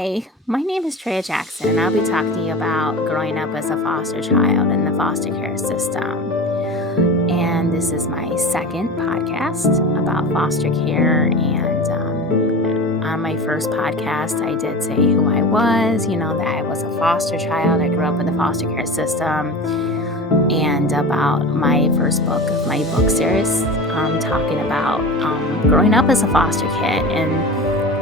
Hi, my name is Treya Jackson, and I'll be talking to you about growing up as a foster child in the foster care system. And this is my second podcast about foster care. And on my first podcast, I did say who I was, that I was a foster child. I grew up in the foster care system, and about my first book of my book series, talking about growing up as a foster kid. And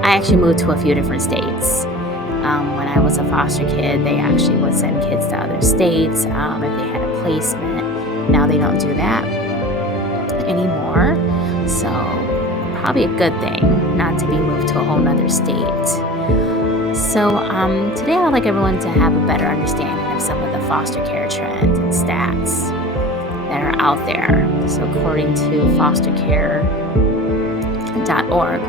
I actually moved to a few different states. When I was a foster kid, they actually would send kids to other states if they had a placement. Now they don't do that anymore. So probably a good thing not to be moved to a whole nother state. So today I'd like everyone to have a better understanding of some of the foster care trends and stats that are out there. So according to fostercare.org,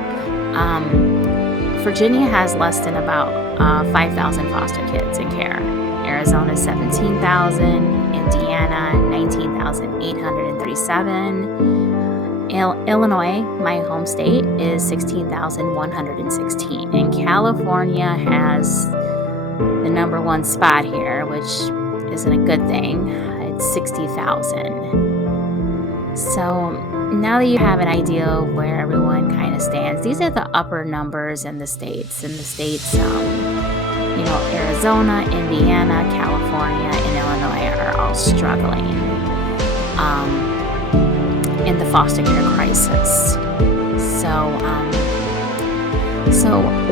Virginia has less than about 5,000 foster kids in care. Arizona, 17,000. Indiana, 19,837. Illinois, my home state, is 16,116. And California has the number one spot here, which isn't a good thing. It's 60,000. So now that you have an idea of where everyone kind of stands, these are the upper numbers in the states. Arizona, Indiana, California, and Illinois are all struggling in the foster care crisis. So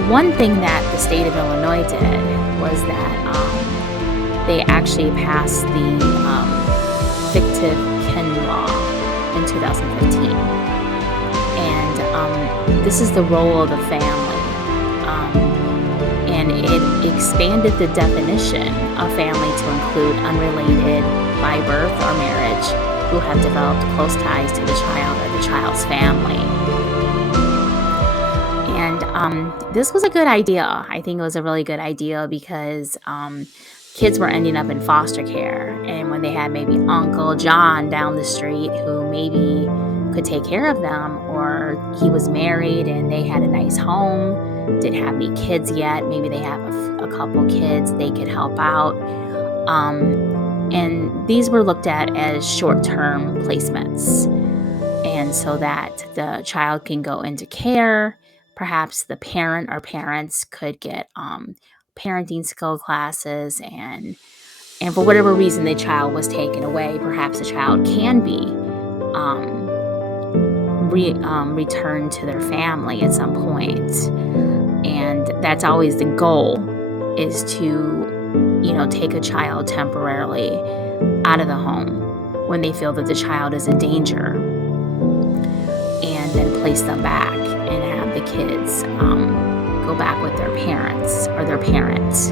one thing that the state of Illinois did was that they actually passed the fictive kin law in 2015. And this is the role of the family. And it expanded the definition of family to include unrelated by birth or marriage who have developed close ties to the child or the child's family. And this was a good idea. I think it was a really good idea because kids were ending up in foster care. And when they had maybe Uncle John down the street who maybe could take care of them, or he was married and they had a nice home, didn't have any kids yet, maybe they have a couple kids, they could help out. And these were looked at as short-term placements. And so that the child can go into care, perhaps the parent or parents could get parenting skill classes, and for whatever reason the child was taken away, perhaps the child can be returned to their family at some point. And that's always the goal, is to take a child temporarily out of the home when they feel that the child is in danger, and then place them back and have the kids go back with their parents or their parents.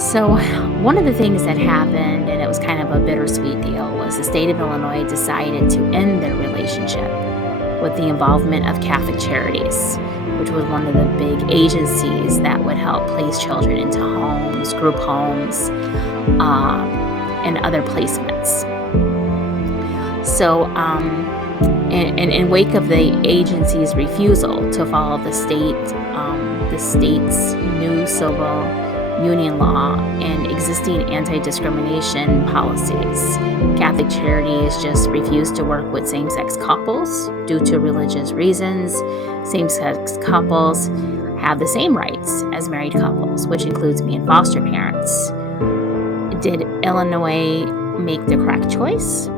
So one of the things that happened, and it was kind of a bittersweet deal, was the state of Illinois decided to end their relationship with the involvement of Catholic Charities, which was one of the big agencies that would help place children into homes, group homes, and other placements. So in wake of the agency's refusal to follow the state's new civil union law and existing anti-discrimination policies, Catholic Charities just refused to work with same-sex couples due to religious reasons. Same-sex couples have the same rights as married couples, which includes being foster parents. Did Illinois make the correct choice?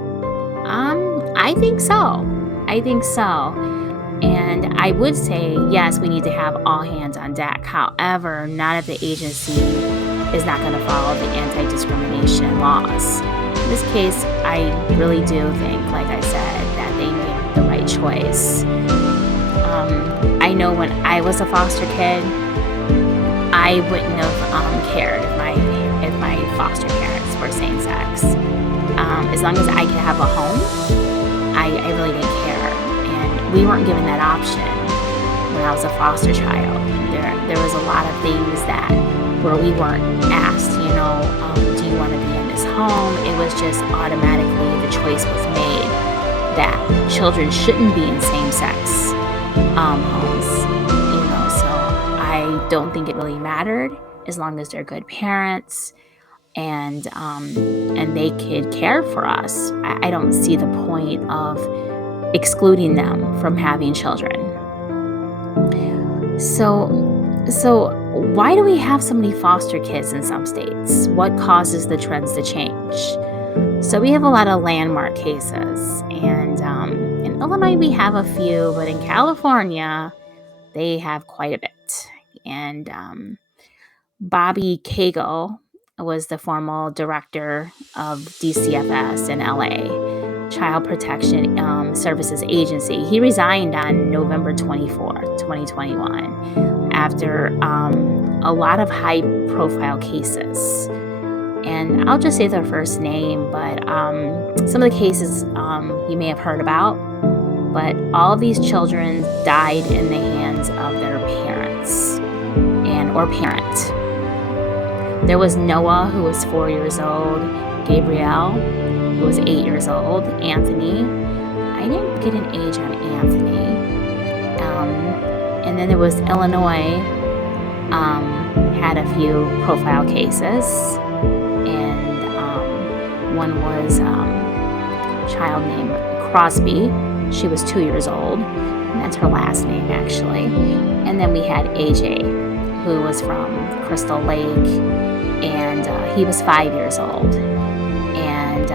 I think so. And I would say, yes, we need to have all hands on deck. However, not if the agency is not going to follow the anti-discrimination laws. In this case, I really do think, like I said, that they made the right choice. I know when I was a foster kid, I wouldn't have cared if my foster parents were same-sex. As long as I could have a home, I really didn't care. We weren't given that option when I was a foster child. There was a lot of things where we weren't asked, do you want to be in this home? It was just automatically the choice was made that children shouldn't be in same-sex homes. So I don't think it really mattered as long as they're good parents and they could care for us. I don't see the point of excluding them from having children. So why do we have so many foster kids in some states? What causes the trends to change? So we have a lot of landmark cases, and in Illinois we have a few, but in California they have quite a bit. And Bobby Cagle was the former director of DCFS in LA, Child Protection Services Agency. He resigned on November 24th, 2021, after a lot of high-profile cases. And I'll just say their first name, but some of the cases you may have heard about, but all of these children died in the hands of their parents or parent. There was Noah, who was 4 years old, Gabrielle, who was 8 years old, Anthony. I didn't get an age on Anthony. And then there was Illinois, had a few profile cases. And one was a child named Crosby. She was 2 years old. And that's her last name, actually. And then we had AJ, who was from Crystal Lake, and he was 5 years old. And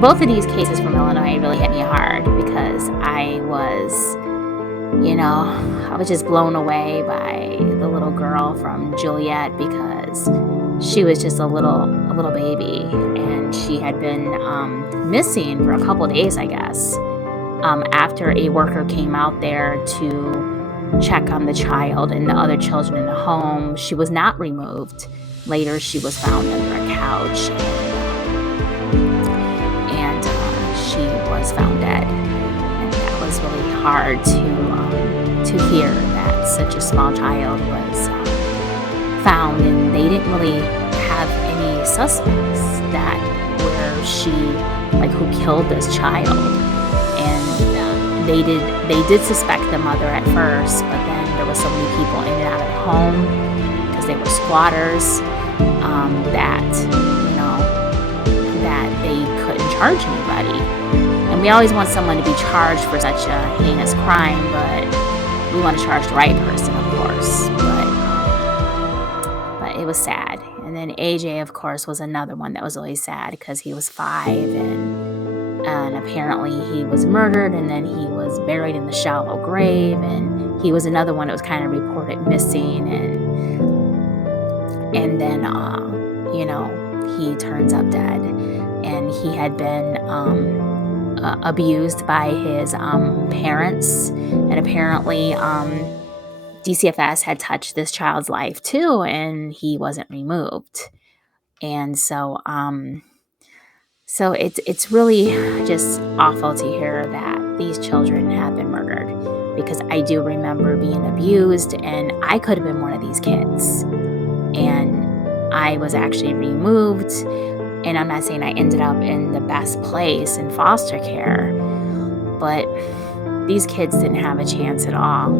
both of these cases from Illinois really hit me hard because I was just blown away by the little girl from Juliet, because she was just a little baby, and she had been missing for a couple of days, I guess, after a worker came out there to check on the child and the other children in the home. She was not removed. Later, she was found under a couch, and she was found dead. And that was really hard to hear that such a small child was found, and they didn't really have any suspects that who killed this child. And they did suspect the mother at first, but then there was so many people in and out of the home because they were squatters, that they couldn't charge anybody. And we always want someone to be charged for such a heinous crime, but we want to charge the right person, of course. But it was sad. And then AJ, of course, was another one that was really sad because he was 5, and apparently he was murdered, and then he was buried in the shallow grave, and he was another one that was kind of reported missing, and then he turns up dead, and he had been abused by his parents, and apparently DCFS had touched this child's life too, and he wasn't removed. And so it's really just awful to hear that these children have been murdered, because I do remember being abused, and I could have been one of these kids. And I was actually removed, and I'm not saying I ended up in the best place in foster care, but these kids didn't have a chance at all.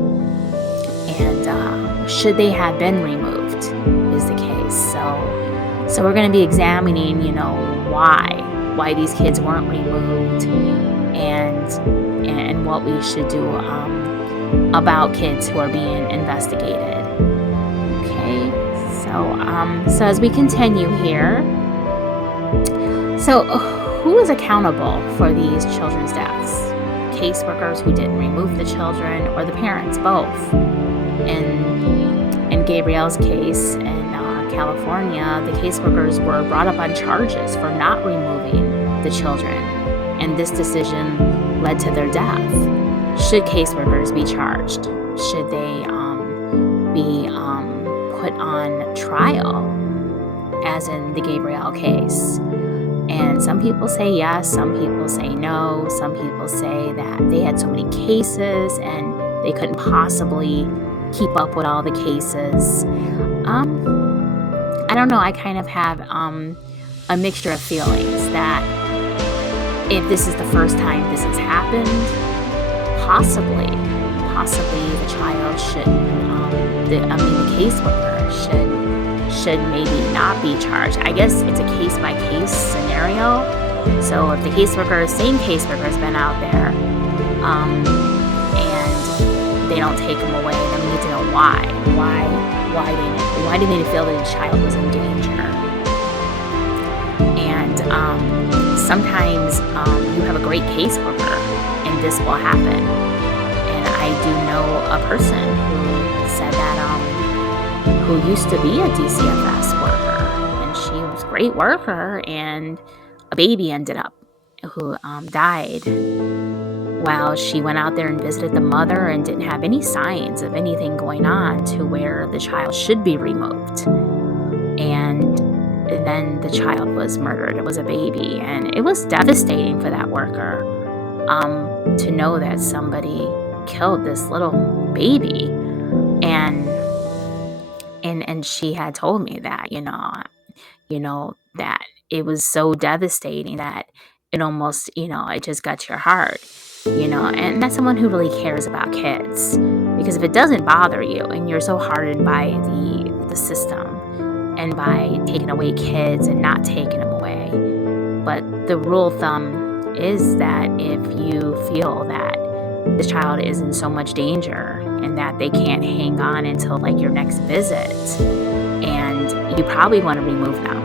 And should they have been removed is the case. So we're going to be examining, why these kids weren't removed, and what we should do about kids who are being investigated. Okay, so as we continue here, so who is accountable for these children's deaths? Caseworkers who didn't remove the children, or the parents, both? In Gabrielle's case in California, the caseworkers were brought up on charges for not removing the children, and this decision led to their death. Should caseworkers be charged? Should they be put on trial, as in the Gabrielle case? And some people say yes, some people say no, some people say that they had so many cases and they couldn't possibly keep up with all the cases. I don't know, I kind of have a mixture of feelings that if this is the first time this has happened, possibly the child the caseworker should maybe not be charged. I guess it's a case by case scenario. So if the same caseworker has been out there, and they don't take him away, then we need to know why. Why did they feel that the child was in danger? And sometimes you have a great caseworker, and this will happen. And I do know a person who said that who used to be a DCFS worker, and she was a great worker, and a baby ended up who died while she went out there and visited the mother and didn't have any signs of anything going on to where the child should be removed. And then the child was murdered. It was a baby, and it was devastating for that worker to know that somebody killed this little baby. And she had told me that, that it was so devastating that it almost, it just got to your heart, and that's someone who really cares about kids. Because if it doesn't bother you and you're so hardened by the system and by taking away kids and not taking them away, but the rule of thumb is that if you feel that the child is in so much danger and that they can't hang on until like your next visit, and you probably want to remove them.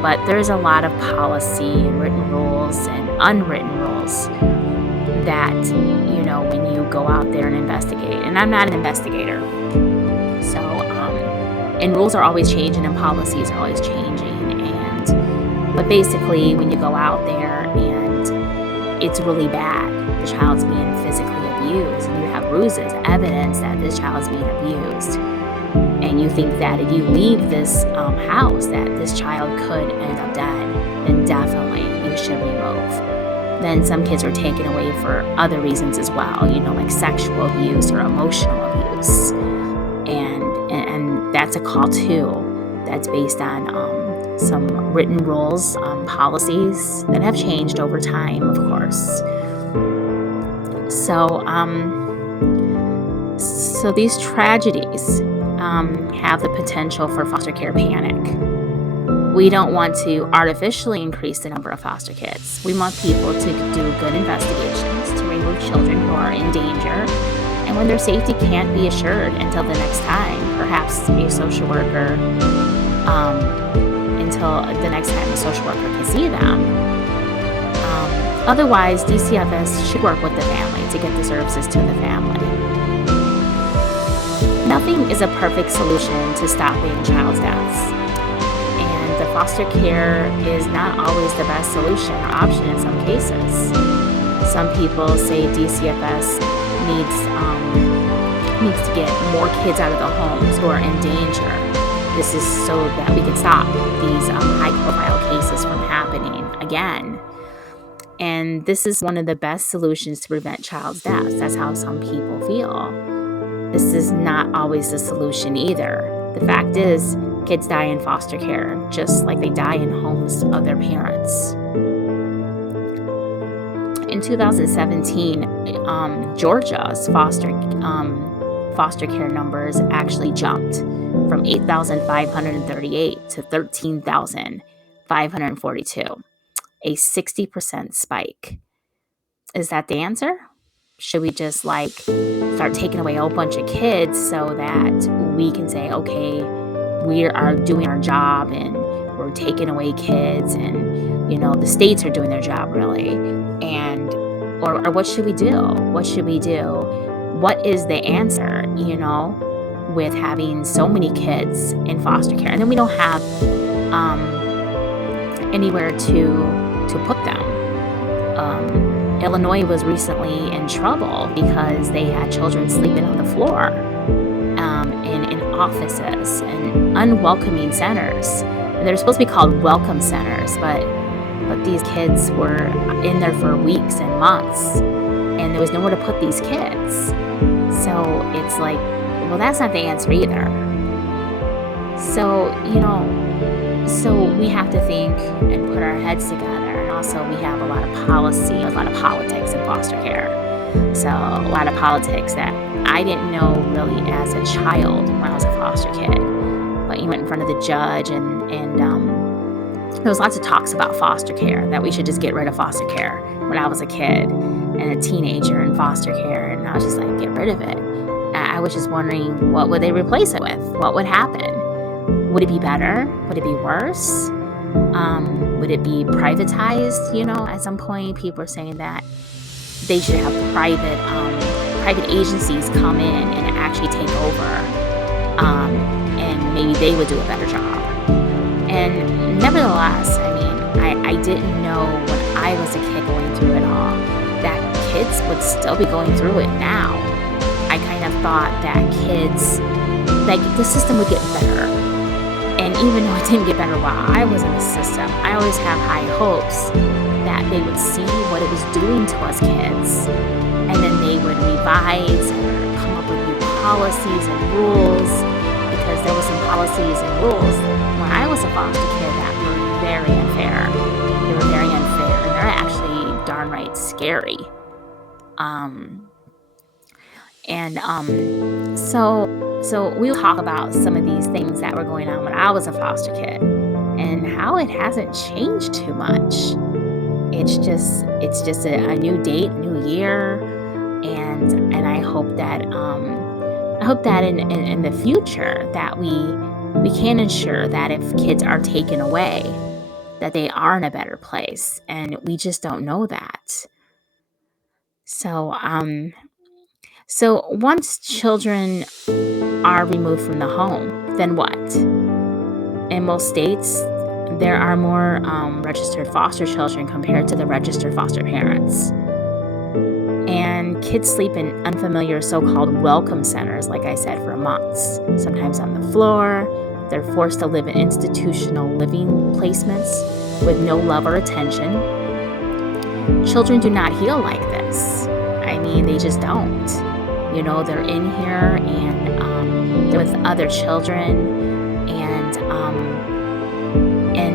But there's a lot of policy and written rules and unwritten rules that, when you go out there and investigate, and I'm not an investigator, so, and rules are always changing and policies are always changing, but basically when you go out there and it's really bad, the child's being physically abused, and you have bruises, evidence that this child's being abused, and you think that if you leave this house that this child could end up dead, then definitely you should remove. Then some kids are taken away for other reasons as well, like sexual abuse or emotional abuse, and that's a call too. That's based on some written rules, policies that have changed over time, of course. So these tragedies have the potential for foster care panic. We don't want to artificially increase the number of foster kids. We want people to do good investigations to remove children who are in danger, and when their safety can't be assured until the next time, perhaps a social worker, until the next time a social worker can see them. Otherwise, DCFS should work with the family to get the services to the family. Nothing is a perfect solution to stopping child deaths. And the foster care is not always the best solution or option in some cases. Some people say DCFS needs to get more kids out of the homes who are in danger. This is so that we can stop these high-profile cases from happening again. And this is one of the best solutions to prevent child deaths. That's how some people feel. This is not always the solution either. The fact is, kids die in foster care just like they die in homes of their parents. In 2017, Georgia's foster care numbers actually jumped from 8,538 to 13,542, a 60% spike. Is that the answer? Should we just start taking away a whole bunch of kids so that we can say, okay, we are doing our job and we're taking away kids, and the states are doing their job really, and or what should we do? What should we do? What is the answer? With having so many kids in foster care, and then we don't have anywhere to put them. Illinois was recently in trouble because they had children sleeping on the floor in offices and unwelcoming centers. And they're supposed to be called welcome centers, but these kids were in there for weeks and months, and there was nowhere to put these kids. So it's like, well, that's not the answer either. So, so we have to think and put our heads together. And also we have a lot of policy, a lot of politics in foster care. So a lot of politics that I didn't know really as a child when I was a foster kid, but you went in front of the judge and there was lots of talks about foster care, that we should just get rid of foster care when I was a kid and a teenager in foster care. And I was just like, get rid of it. I was just wondering, what would they replace it with? What would happen? Would it be better? Would it be worse? Would it be privatized? At some point, people are saying that they should have private agencies come in and actually take over, and maybe they would do a better job. And nevertheless, I didn't know when I was a kid going through it all that kids would still be going through it now. I kind of thought that kids, like, the system would get better. And even though it didn't get better while I was in the system, I always have high hopes that they would see what it was doing to us kids, and then they would revise or come up with new policies and rules, because there were some policies and rules when I was a foster kid that were very unfair. They were very unfair, and they're actually darn right scary. So we'll talk about some of these things that were going on when I was a foster kid and how it hasn't changed too much. It's just a new date, a new year, and I hope that in the future that we can ensure that if kids are taken away, that they are in a better place, and we just don't know that. So once children are removed from the home, then what? In most states, there are more registered foster children compared to the registered foster parents. And kids sleep in unfamiliar so-called welcome centers, like I said, for months, sometimes on the floor. They're forced to live in institutional living placements with no love or attention. Children do not heal like this. They just don't. They're in here and they're with other children, and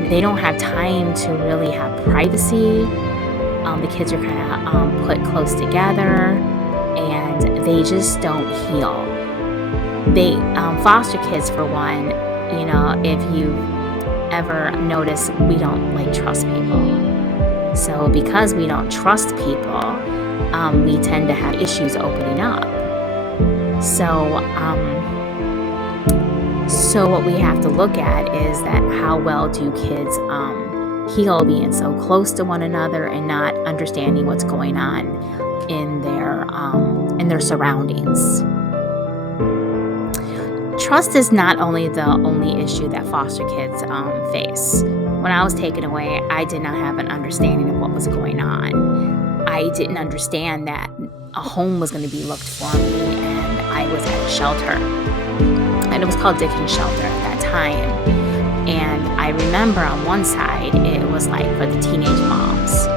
they don't have time to really have privacy. The kids are kind of put close together, and they just don't heal. They foster kids, for one, if you ever notice, we don't trust people. So because we don't trust people, we tend to have issues opening up. So what we have to look at is that how well do kids heal being so close to one another and not understanding what's going on in their surroundings. Trust is not only the only issue that foster kids face. When I was taken away, I did not have an understanding of what was going on. I didn't understand that a home was going to be looked for me, and I was at a shelter. And it was called Dickens Shelter at that time. And I remember on one side, it was for the teenage moms.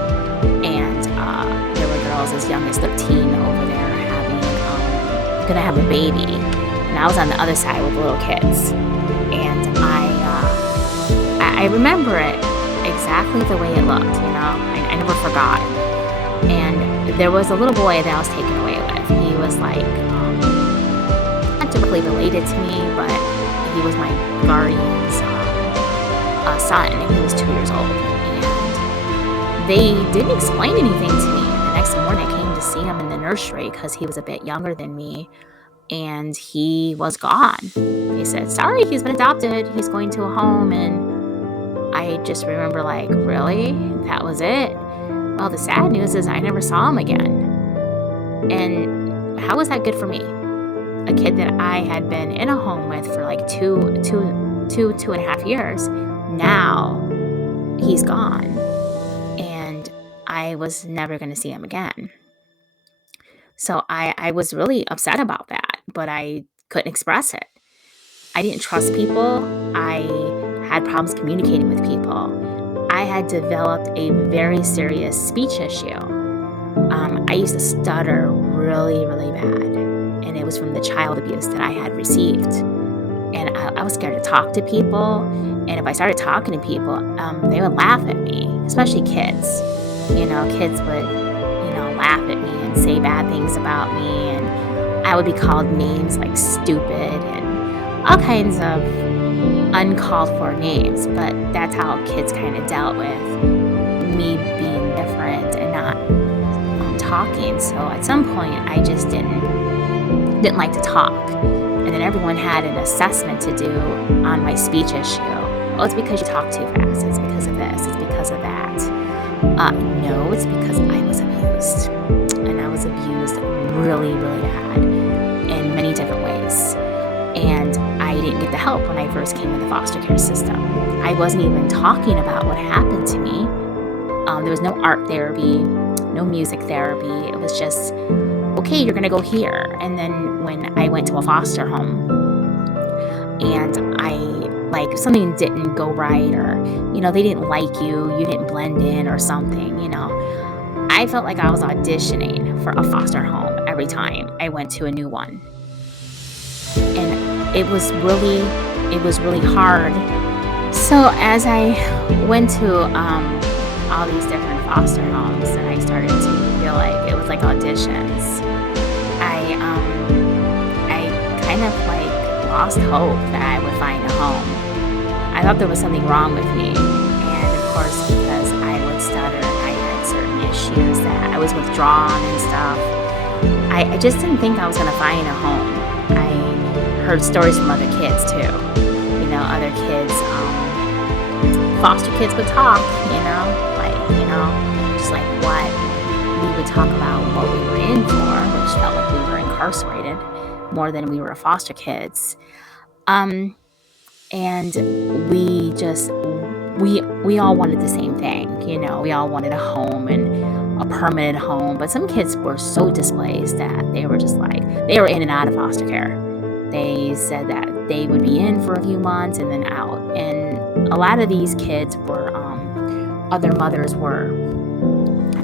And there were girls as young as 13 over there gonna have a baby. And I was on the other side with little kids. And I remember it exactly the way it looked, I never forgot. And there was a little boy that I was taken away with. He was not directly related to me, but he was my guardian's son, and he was 2 years old. And they didn't explain anything to me. The next morning I came to see him in the nursery because he was a bit younger than me, and he was gone. They said, sorry, he's been adopted. He's going to a home. And I just remember really? That was it? Well, the sad news is I never saw him again. And how was that good for me? A kid that I had been in a home with for two and a half years. Now he's gone, and I was never going to see him again. So I was really upset about that, but I couldn't express it. I didn't trust people. I had problems communicating with people. I had developed a very serious speech issue. I used to stutter really, really bad, and it was from the child abuse that I had received. And I was scared to talk to people, and if I started talking to people, they would laugh at me, especially kids. Kids would, laugh at me and say bad things about me, and I would be called names like stupid and all kinds of uncalled for names, but that's how kids kind of dealt with me being different and not talking. So at some point, I just didn't like to talk. And then everyone had an assessment to do on my speech issue. Oh, it's because you talk too fast. It's because of this. It's because of that. No, it's because I was abused. And I was abused really, really bad in many different ways. And I didn't get the help when I first came in the foster care system. I wasn't even talking about what happened to me. There was no art therapy, no music therapy. It was just, okay, you're going to go here. And then when I went to a foster home and something didn't go right, or, they didn't like you didn't blend in or something, I felt like I was auditioning for a foster home every time I went to a new one. And it was really hard. So as I went to all these different foster homes, and I started to feel like it was like auditions, I kind of lost hope that I would find a home. I thought there was something wrong with me, and of course, because I would stutter, I had certain issues that I was withdrawn and stuff. I just didn't think I was going to find a home. I heard stories from other kids too. Other kids, foster kids would talk, just like what we would talk about what we were in for, which felt like we were incarcerated more than we were foster kids. And we all wanted the same thing, we all wanted a home and a permanent home. But some kids were so displaced that they were just they were in and out of foster care. They said that they would be in for a few months and then out. And a lot of these kids were, other mothers were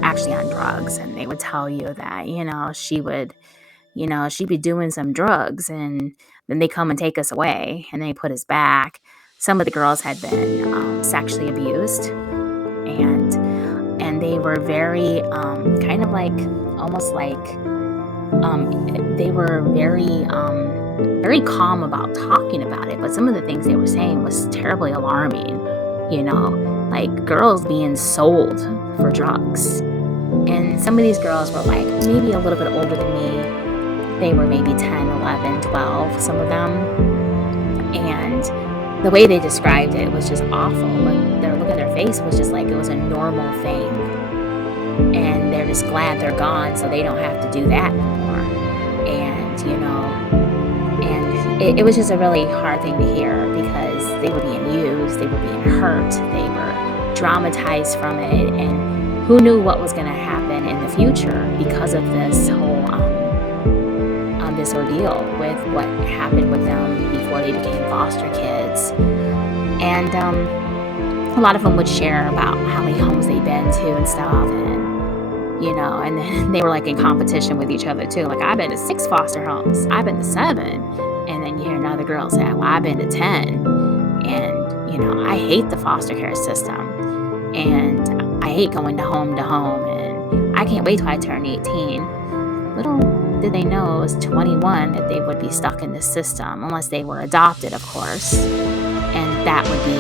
actually on drugs, and they would tell you that, she'd be doing some drugs, and then they come and take us away and they put us back. Some of the girls had been sexually abused, and they were very kind of almost they were very calm about talking about it, but some of the things they were saying was terribly alarming, girls being sold for drugs. And some of these girls were maybe a little bit older than me. They were maybe 10, 11, 12, some of them. And the way they described it was just awful, but their look on their face was just it was a normal thing. And they're just glad they're gone so they don't have to do that anymore. And, it was just a really hard thing to hear, because they were being used, they were being hurt, they were traumatized from it, and who knew what was going to happen in the future because of this whole this ordeal with what happened with them before they became foster kids. And a lot of them would share about how many homes they'd been to and stuff, and then they were in competition with each other too. I've been to 6 foster homes, I've been to 7. And then you hear another girl say, well, I've been to 10. And, I hate the foster care system. And I hate going to home, and I can't wait till I turn 18. Little did they know it was 21 that they would be stuck in the system, unless they were adopted, of course. And that would be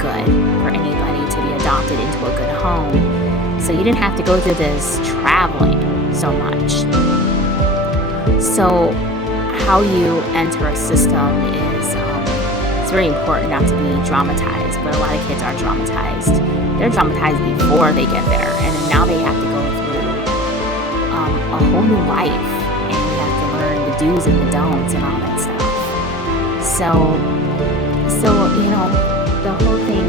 good for anybody to be adopted into a good home. So you didn't have to go through this traveling so much. So how you enter a system is it's very important not to be traumatized, but a lot of kids are traumatized. They're traumatized before they get there, and then now they have to go through a whole new life, and you have to learn the do's and the don'ts and all that stuff. So the whole thing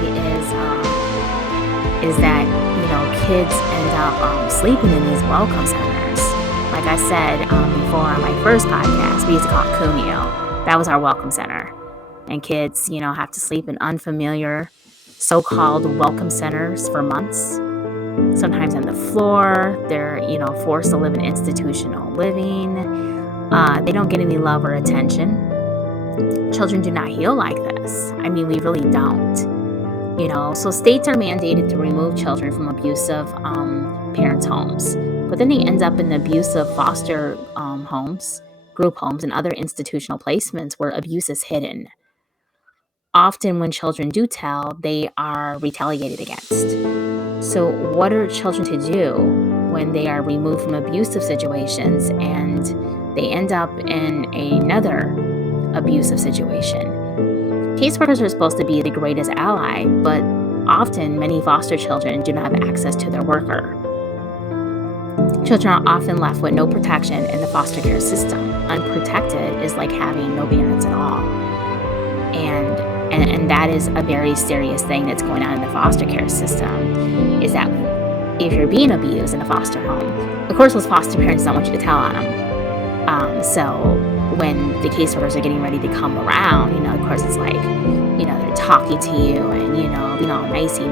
is that kids end up sleeping in these welcome centers. Like I said before on my first podcast, we used to call it Cuneo. That was our welcome center. And kids, have to sleep in unfamiliar so-called welcome centers for months. Sometimes on the floor. They're, forced to live in institutional living. They don't get any love or attention. Children do not heal like this. I mean, we really don't. So states are mandated to remove children from abusive parents' homes. But then they end up in abusive foster homes group homes and other institutional placements where abuse is hidden. Often when children do tell, they are retaliated against. So what are children to do when they are removed from abusive situations and they end up in another abusive situation? Caseworkers are supposed to be the greatest ally, but often many foster children do not have access to their worker. Children are often left with no protection in the foster care system. Unprotected is like having no parents at all. And that is a very serious thing that's going on in the foster care system, is that if you're being abused in a foster home, of course those foster parents don't want you to tell on them. So when the caseworkers are getting ready to come around, of course it's like, they're talking to you and, being all nice to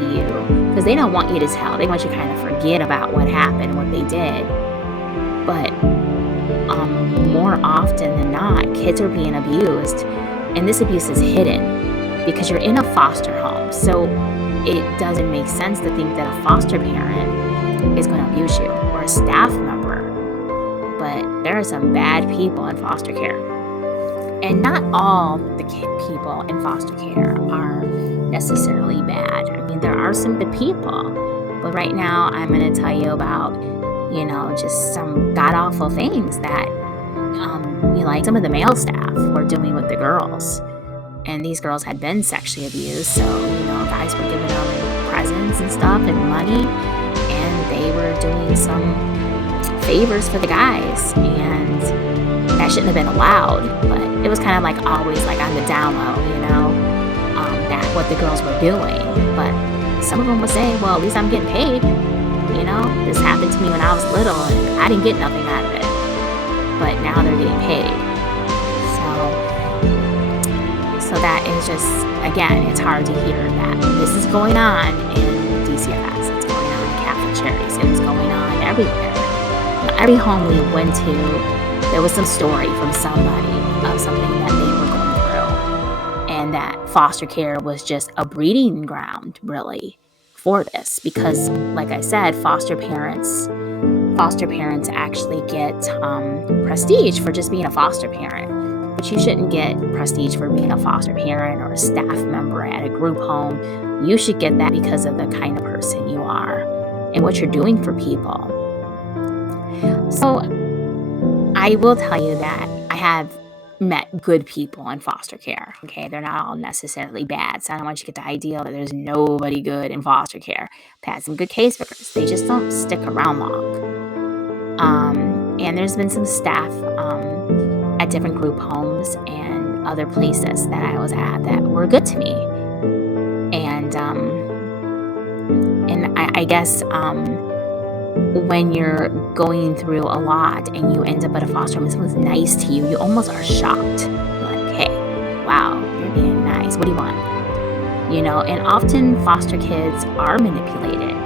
you, because they don't want you to tell. They want you to kind of forget about what happened, what they did. But more often than not, kids are being abused, and this abuse is hidden because you're in a foster home. So it doesn't make sense to think that a foster parent is going to abuse you, or a staff member. But there are some bad people in foster care. And not all the people in foster care are necessarily bad. I mean, there are some good people. But right now, I'm going to tell you about, just some god-awful things that, like some of the male staff were doing with the girls. And these girls had been sexually abused. So, guys were giving them presents and stuff and money. And they were doing some favors for the guys. And that shouldn't have been allowed. But it was kind of like always like on the down low, that what the girls were doing. But some of them would say, well, at least I'm getting paid. This happened to me when I was little and I didn't get nothing out of it. But now they're getting paid. So that is just, again, it's hard to hear that this is going on in DCFS. It's going on in Catholic Charities. It was going on everywhere. Every home we went to, there was some story from somebody of something that they were going through. And that foster care was just a breeding ground, really, for this. Because, like I said, foster parents actually get prestige for just being a foster parent. But you shouldn't get prestige for being a foster parent or a staff member at a group home. You should get that because of the kind of person you are and what you're doing for people. So I will tell you that I have met good people in foster care. Okay, they're not all necessarily bad. So I don't want you to get the idea that there's nobody good in foster care. I've had some good caseworkers. They just don't stick around long. And there's been some staff at different group homes and other places that I was at that were good to me. And I guess when you're going through a lot and you end up at a foster home and someone's nice to you, you almost are shocked. You're like, hey, wow, you're being nice. What do you want? And often foster kids are manipulated.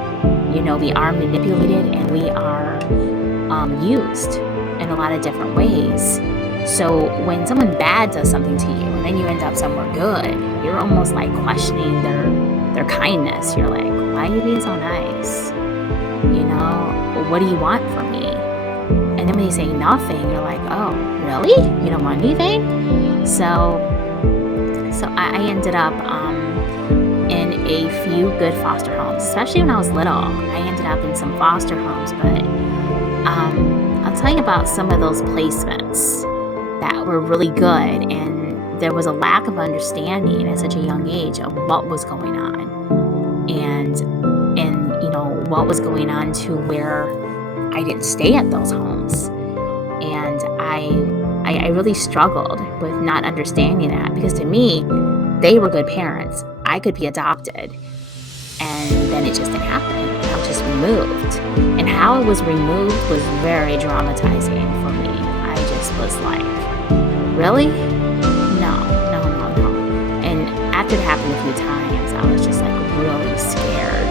We are manipulated and we are used in a lot of different ways. So when someone bad does something to you and then you end up somewhere good, you're almost like questioning their kindness. You're like, why are you being so nice? What do you want from me? And then when they say nothing, you're like, oh, really? You don't want anything? So I ended up in a few good foster homes, especially when I was little. I ended up in some foster homes, but I'll tell you about some of those placements that were really good, and there was a lack of understanding at such a young age of what was going on, and what was going on to where I didn't stay at those homes. And I really struggled with not understanding that, because to me, they were good parents. I could be adopted, and then it just didn't happen. I was just removed, and how it was removed was very dramatizing for me. I just was like, really? No. And after it happened a few times, I was just like really scared,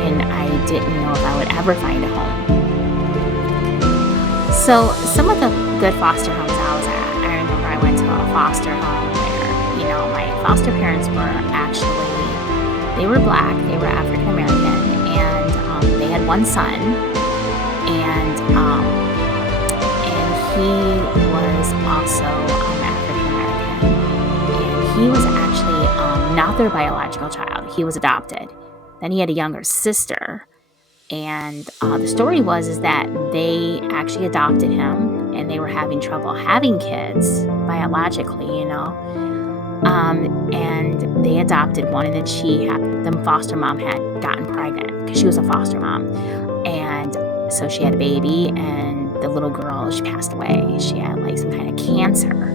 and I didn't know if I would ever find a home. So some of the good foster homes I was at, I remember I went to a foster home where, my foster parents were they were Black, they were African American, and they had one son, and he was also African American, and he was actually not their biological child. He was adopted. Then he had a younger sister, and the story is that they actually adopted him, and they were having trouble having kids biologically, and they adopted one, and then the foster mom had gotten pregnant because she was a foster mom, and so she had a baby, and the little girl, she passed away. She had like some kind of cancer,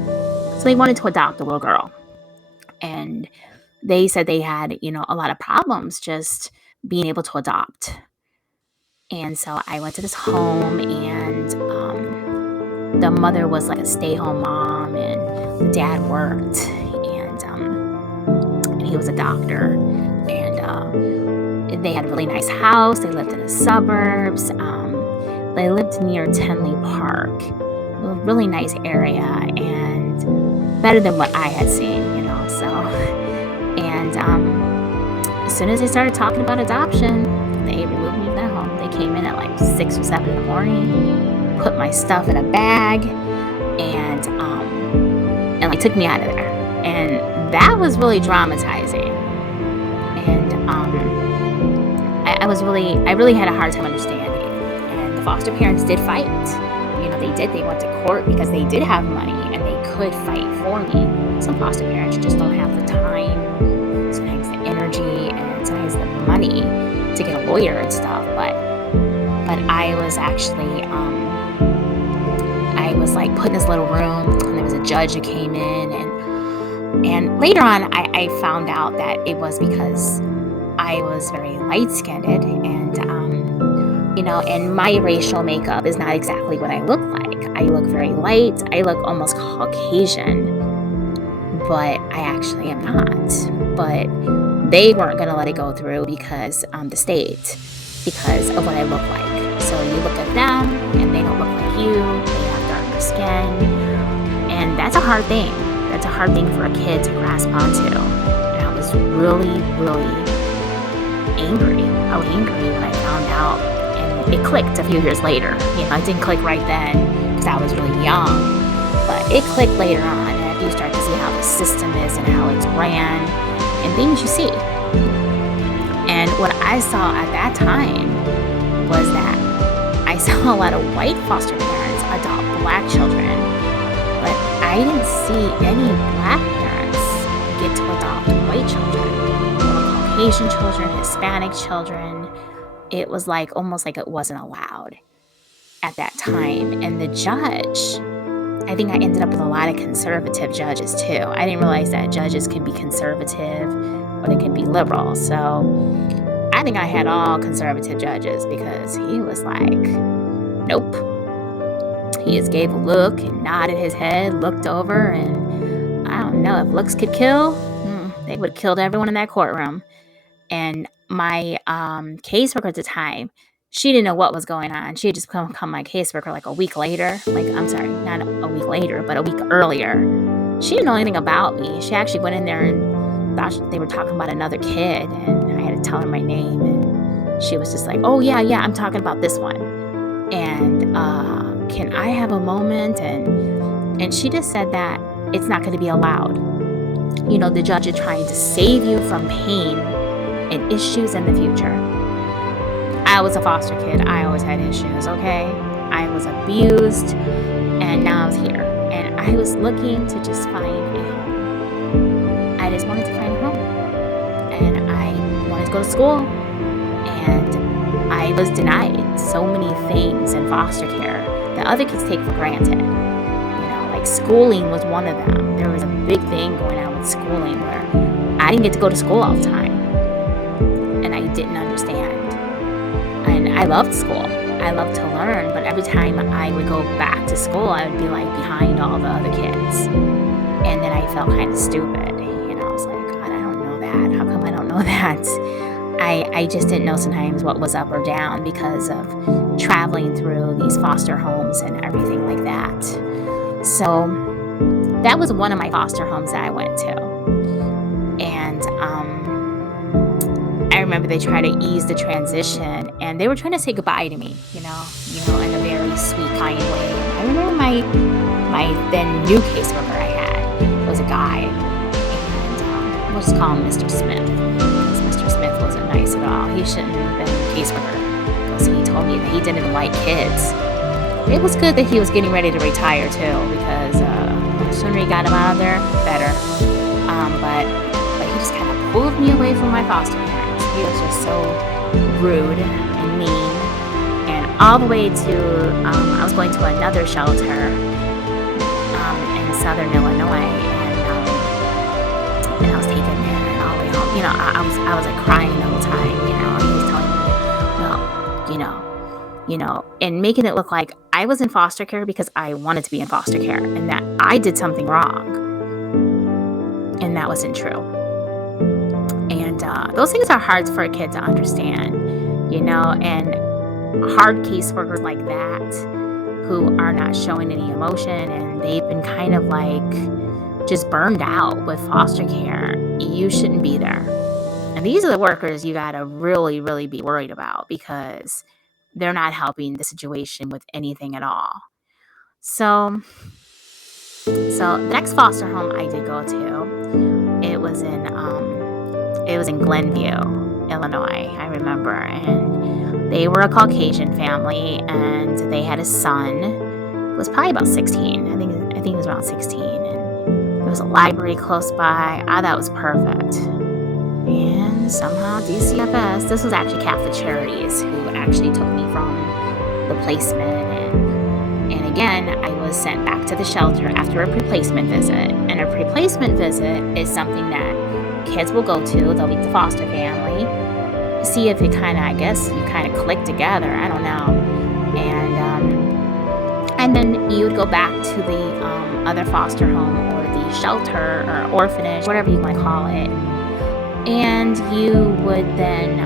so they wanted to adopt the little girl, and they said they had a lot of problems just being able to adopt. And so I went to this home, and the mother was like a stay-home mom, and the dad worked, and he was a doctor, and they had a really nice house. They lived in the suburbs. They lived near Tinley Park, a really nice area, and better than what I had seen, So, and as soon as they started talking about adoption, they removed me from their home. They came in at like 6 or 7 in the morning, put my stuff in a bag, and like took me out of there. And that was really traumatizing. And I really had a hard time understanding. And the foster parents did fight. They did. They went to court because they did have money and they could fight for me. Some foster parents just don't have the time, sometimes the energy, and sometimes the money to get a lawyer and stuff. But I was actually I was like put in this little room, and there was a judge who came in, and later on I found out that it was because I was very light-skinned, and my racial makeup is not exactly what I look like. I look very light. I look almost Caucasian, but I actually am not. But they weren't going to let it go through because the state, because of what I look like. So you look at them, and they don't look like you. They have darker skin, and that's a hard thing. That's a hard thing for a kid to grasp onto. And I was really, really angry. I was angry when I found out, and it clicked a few years later. It didn't click right then because I was really young, but it clicked later on, and you start to see how the system is and how it's ran and things you see. And what I saw at that time was that I saw a lot of white foster parents adopt black children, but I didn't see any black parents get to adopt white children, or Caucasian children, Hispanic children. It was like almost like it wasn't allowed at that time. And the judge, I think I ended up with a lot of conservative judges too. I didn't realize that judges can be conservative or they can be liberal. So I think I had all conservative judges because he was like, nope. He just gave a look and nodded his head, looked over, and I don't know, if looks could kill, they would have killed everyone in that courtroom. And my caseworker at the time, she didn't know what was going on. She had just become my caseworker like a week later. I'm sorry, not a week later, but a week earlier. She didn't know anything about me. She actually went in there and thought they were talking about another kid, and I had to tell her my name. And she was just like, oh, yeah, I'm talking about this one. And can I have a moment? And she just said that it's not going to be allowed. The judge is trying to save you from pain and issues in the future. I was a foster kid. I always had issues, okay? I was abused, and now I was here. And I was looking to just find a home. I just wanted to find a home. And I wanted to go to school. And I was denied so many things in foster care that other kids take for granted. Like schooling was one of them. There was a big thing going on with schooling where I didn't get to go to school all the time. And I didn't understand. And I loved school. I loved to learn, but every time I would go back to school, I would be like behind all the other kids. And then I felt kind of stupid. I was like, God, I don't know that. How come I don't know that? I just didn't know sometimes what was up or down because of traveling through these foster homes and everything like that. So that was one of my foster homes that I went to. And I remember they tried to ease the transition, and they were trying to say goodbye to me, in a very sweet, kind way. I remember my then new caseworker I had was a guy, and we'll just call him Mr. Smith, because Mr. Smith wasn't nice at all. He shouldn't have been a caseworker, because he told me that he didn't like kids. It was good that he was getting ready to retire too, because the sooner he got him out of there, better. But he just kind of pulled me away from my foster parents. He was just so rude and mean, and all the way to I was going to another shelter in southern Illinois, and I was taken there, and all the way home, I was like crying the whole time. He was telling me, well, and making it look like I was in foster care because I wanted to be in foster care, and that I did something wrong, and that wasn't true. And those things are hard for a kid to understand, and hard caseworkers like that who are not showing any emotion, and they've been kind of like just burned out with foster care, you shouldn't be there. And these are the workers you gotta really, really be worried about, because they're not helping the situation with anything at all. So the next foster home I did go to, it was in Glenview, Illinois, I remember, and they were a Caucasian family, and they had a son who was probably about 16. I think he was around 16, and there was a library close by. That was perfect. And somehow DCFS, this was actually Catholic Charities who actually took me from the placement, and again, I was sent back to the shelter after a pre-placement visit. And a pre-placement visit is something that kids will go to. They'll meet the foster family, see if it I guess you kind of click together. I don't know. And then you would go back to the other foster home or the shelter or orphanage, whatever you want to call it. And you would then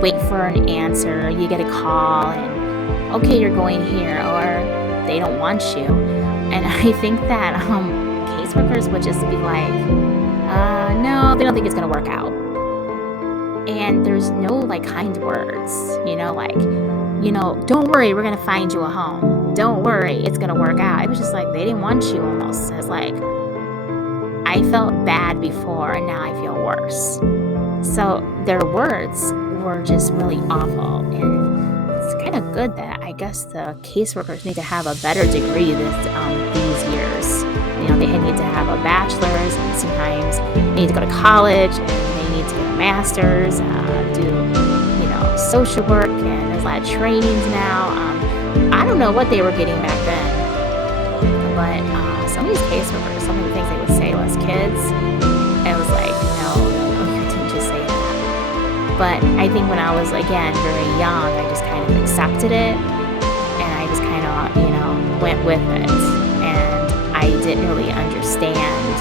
wait for an answer. You get a call, and okay, you're going here, or they don't want you. And I think that caseworkers would just be like, no, they don't think it's going to work out. And there's no kind words, don't worry, we're going to find you a home. Don't worry, it's going to work out. It was just like they didn't want you almost. It's like, I felt bad before, and now I feel worse. So their words were just really awful. And it's kind of good that I guess the caseworkers need to have a better degree these years. They need to have a bachelor's, and sometimes they need to go to college, and they need to get a master's, do social work, and there's a lot of trainings now. I don't know what they were getting back then, but some of these caseworkers, some of the things they would say to us kids, it was like, no, you didn't just say that. But I think when I was, again, very young, I just kind of accepted it, and I just kind of, went with it. And I didn't really understand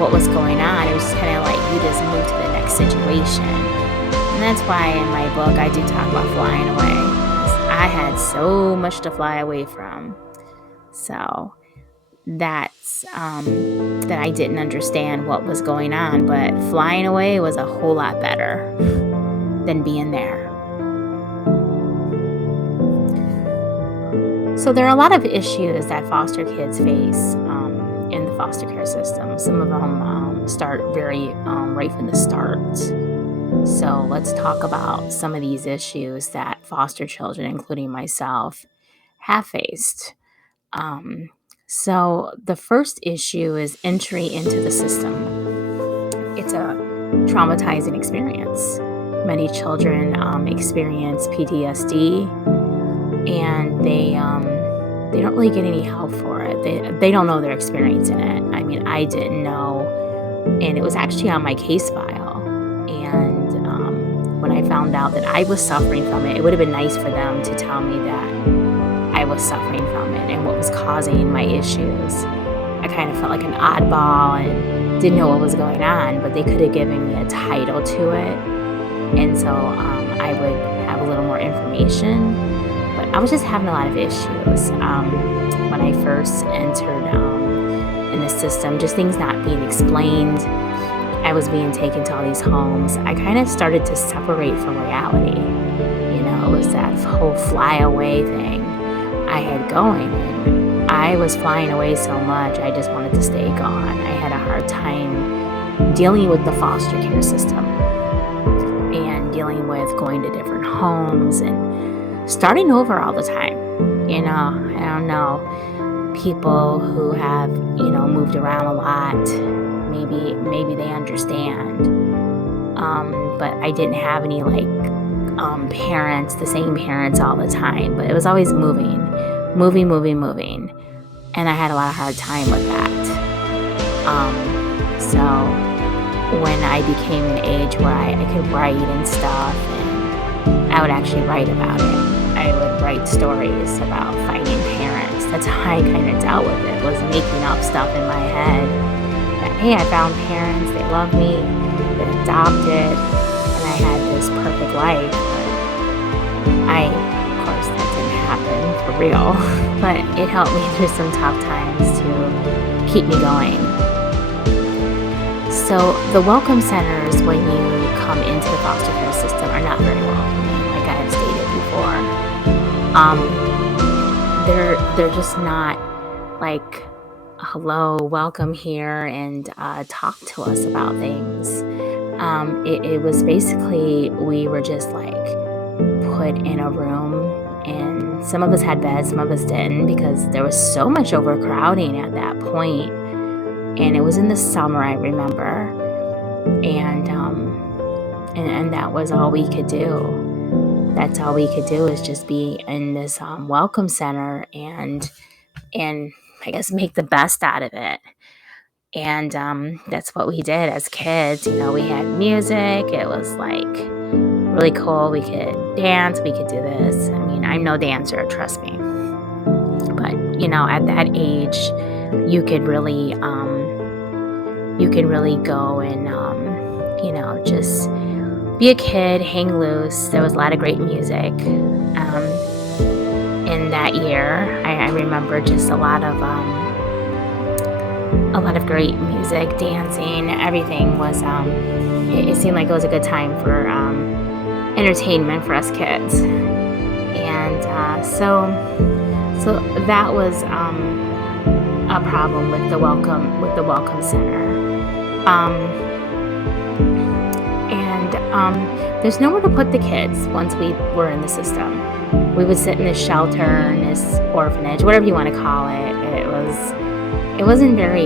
what was going on. It was just kind of like you just move to the next situation. And that's why in my book I do talk about flying away. I had so much to fly away from. So that's that I didn't understand what was going on, but flying away was a whole lot better than being there. So there are a lot of issues that foster kids face in the foster care system. Some of them start very right from the start. So let's talk about some of these issues that foster children, including myself, have faced. So the first issue is entry into the system. It's a traumatizing experience. Many children experience PTSD, and they don't really get any help for it. They don't know they're experiencing it. I mean, I didn't know, and it was actually on my case file. And when I found out that I was suffering from it, it would have been nice for them to tell me that I was suffering from it and what was causing my issues. I kind of felt like an oddball and didn't know what was going on, but they could have given me a title to it. And so I would have a little more information. But I was just having a lot of issues when I first entered in the system, just things not being explained. I was being taken to all these homes. I kind of started to separate from reality. It was that whole fly away thing I had going. And I was flying away so much, I just wanted to stay gone. I had a hard time dealing with the foster care system and dealing with going to different homes and starting over all the time. I don't know, people who have, moved around a lot, maybe they understand. But I didn't have any parents, the same parents all the time, but it was always moving. And I had a lot of hard time with that. So when I became an age where I could write and stuff, and I would actually write about it. I would write stories about finding parents. That's how I kind of dealt with it, was making up stuff in my head. That, hey, I found parents, they love me, been adopted, and I had this perfect life. Of course, that didn't happen for real, but it helped me through some tough times to keep me going. So the welcome centers, when you come into the foster care system, are not very welcoming, like I have stated before. They're just not like, hello, welcome here, and talk to us about things. It was basically, we were just put in a room, and some of us had beds, some of us didn't, because there was so much overcrowding at that point. And it was in the summer, I remember, and that was all we could do. That's all we could do, is just be in this welcome center and I guess make the best out of it. And that's what we did as kids. We had music. It was really cool. We could dance. We could do this. I mean, I'm no dancer, trust me. But at that age, you could really go and just be a kid, hang loose. There was a lot of great music in that year. I remember just a lot of great music, dancing. Everything was. It seemed like it was a good time for entertainment for us kids, and so that was a problem with the welcome center. There's nowhere to put the kids once we were in the system. We would sit in this shelter, in this orphanage, whatever you want to call it. It wasn't very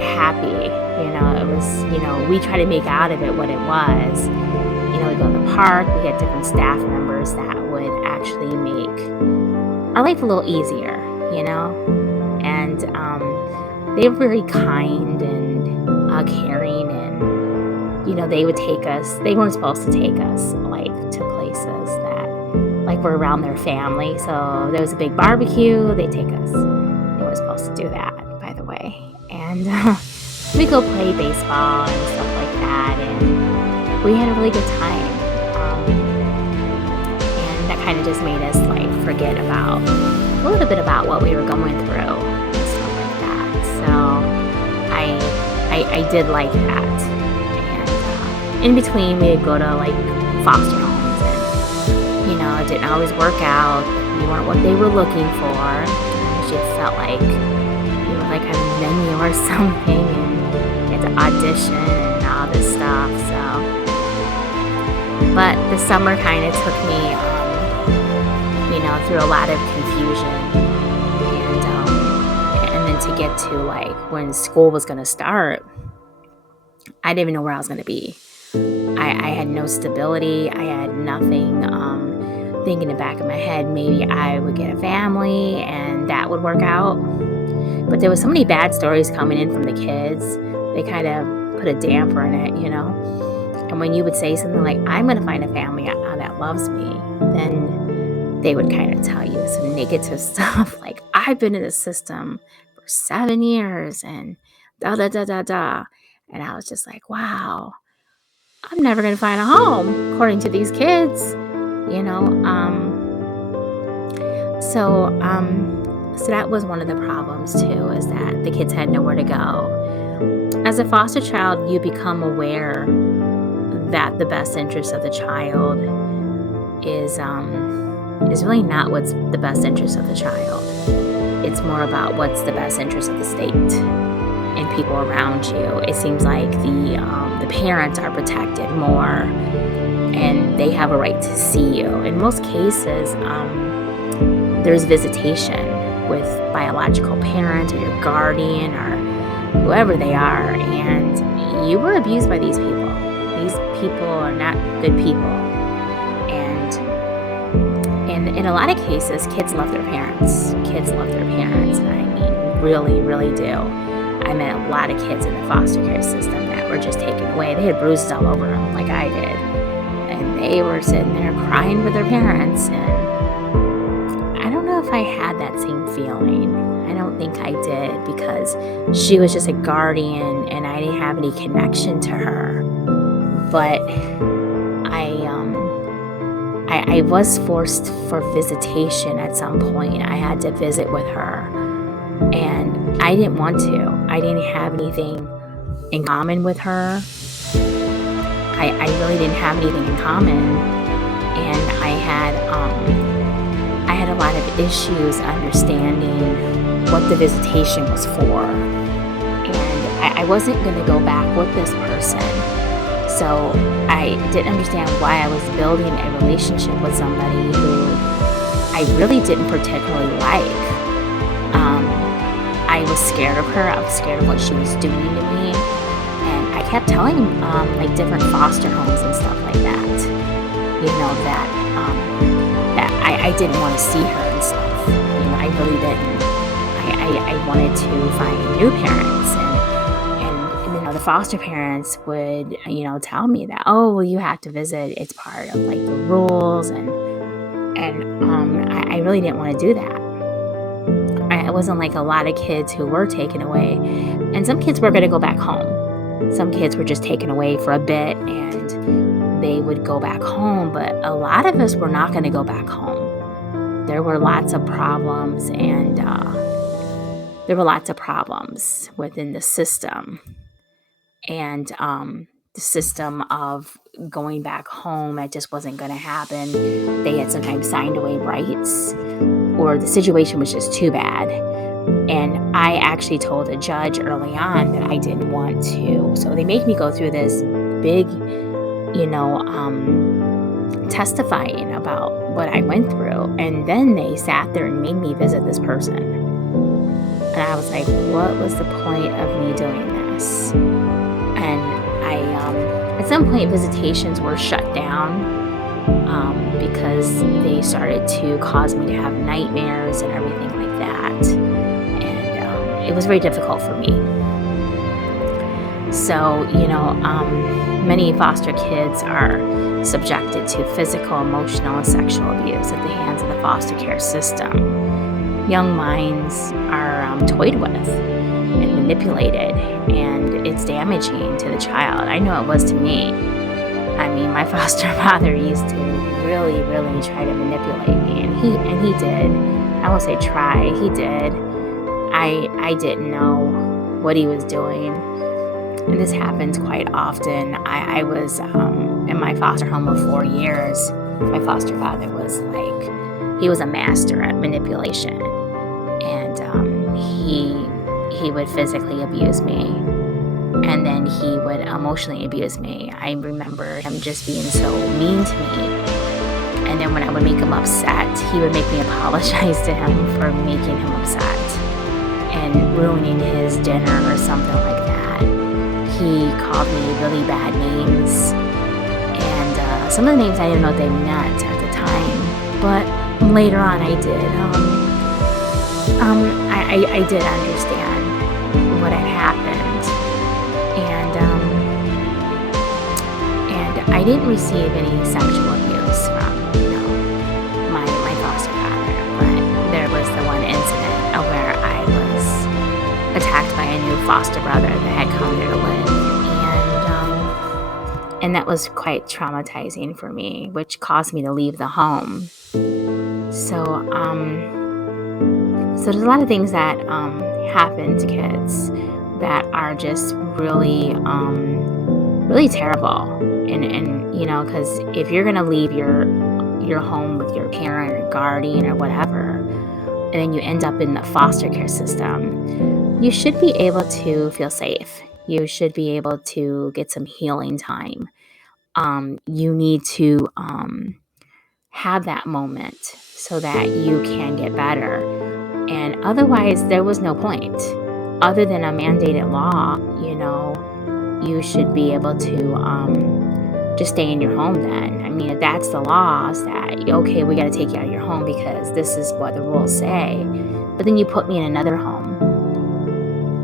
happy. It was, we try to make out of it what it was. We go to the park, we get different staff members that would actually make our life a little easier, and they were very kind and caring, and they would take us. They weren't supposed to take us to places that were around their family. So there was a big barbecue, they take us. They weren't supposed to do that, by the way. And we go play baseball and stuff like that, and we had a really good time. And that kind of just made us forget about a little bit about what we were going through and stuff like that. So I did like that. And in between, we'd go to foster homes, and it didn't always work out. We weren't what they were looking for. It just felt like we were on a menu or something, and you had to audition and all this stuff. But the summer kind of took me through a lot of confusion, and then to get to when school was going to start, I didn't even know where I was going to be. I had no stability. I had nothing. Thinking in the back of my head, maybe I would get a family and that would work out. But there was so many bad stories coming in from the kids. They kind of put a damper in it, And when you would say something like, I'm going to find a family that loves me, then they would kind of tell you some negative stuff. I've been in the system for 7 years and da da da da da. And I was just wow, I'm never going to find a home, according to these kids, So that was one of the problems too, is that the kids had nowhere to go. As a foster child, you become aware that the best interest of the child is really not what's the best interest of the child. it's more about what's the best interest of the state and people around you. It seems like the parents are protected more, and they have a right to see you. In most cases, there's visitation with biological parents or your guardian or whoever they are, and you were abused by these people. These people are not good people, and in a lot of cases, kids love their parents. Kids love their parents, and I mean, really, really do. I met a lot of kids in the foster care system that were just taken away. They had bruises all over them, like I did, and they were sitting there crying for their parents, and I don't know if I had that same feeling. I don't think I did, because she was just a guardian, and I didn't have any connection to her. But I was forced for visitation at some point. I had to visit with her, and I didn't want to. I didn't have anything in common with her. I really didn't have anything in common, and I had a lot of issues understanding what the visitation was for, and I wasn't going to go back with this person. So I didn't understand why I was building a relationship with somebody who I really didn't particularly like. I was scared of her. I was scared of what she was doing to me. And I kept telling like different foster homes and stuff like that, that I didn't want to see her and stuff. I really didn't. I wanted to find new parents, and the foster parents would, tell me that, oh, well, you have to visit. It's part of like the rules, and I really didn't want to do that. I wasn't like a lot of kids who were taken away, and some kids were going to go back home. Some kids were just taken away for a bit, and they would go back home, but a lot of us were not going to go back home. There were lots of problems, and there were lots of problems within the system. And the system of going back home, it just wasn't going to happen. They had sometimes signed away rights, or the situation was just too bad. And I actually told a judge early on that I didn't want to. So they made me go through this big, testifying about what I went through. And then they sat there and made me visit this person. And I was like, what was the point of me doing this? And at some point, visitations were shut down because they started to cause me to have nightmares and everything like that. And it was very difficult for me. So, many foster kids are subjected to physical, emotional, and sexual abuse at the hands of the foster care system. Young minds are toyed with and manipulated, and it's damaging to the child. I know it was to me. I mean, my foster father used to really, really try to manipulate me, and he did. I won't say try, he did. I didn't know what he was doing, and this happens quite often. I was in my foster home for 4 years. My foster father was he was a master at manipulation, and he would physically abuse me, and then he would emotionally abuse me. I remember him just being so mean to me, and then when I would make him upset, he would make me apologize to him for making him upset and ruining his dinner or something like that. He called me really bad names, and some of the names I didn't know what they meant at the time, but later on I did. I did understand what had happened, and I didn't receive any sexual abuse from my foster father, but there was the one incident where I was attacked by a new foster brother that had come there to live, and that was quite traumatizing for me, which caused me to leave the home. So there's a lot of things that happen to kids that are just really, really terrible. And because if you're gonna leave your home with your parent or guardian or whatever, and then you end up in the foster care system, you should be able to feel safe. You should be able to get some healing time. You need to have that moment so that you can get better. And otherwise, there was no point. Other than a mandated law, you should be able to just stay in your home then. I mean, if that's the laws that, okay, we got to take you out of your home because this is what the rules say. But then you put me in another home,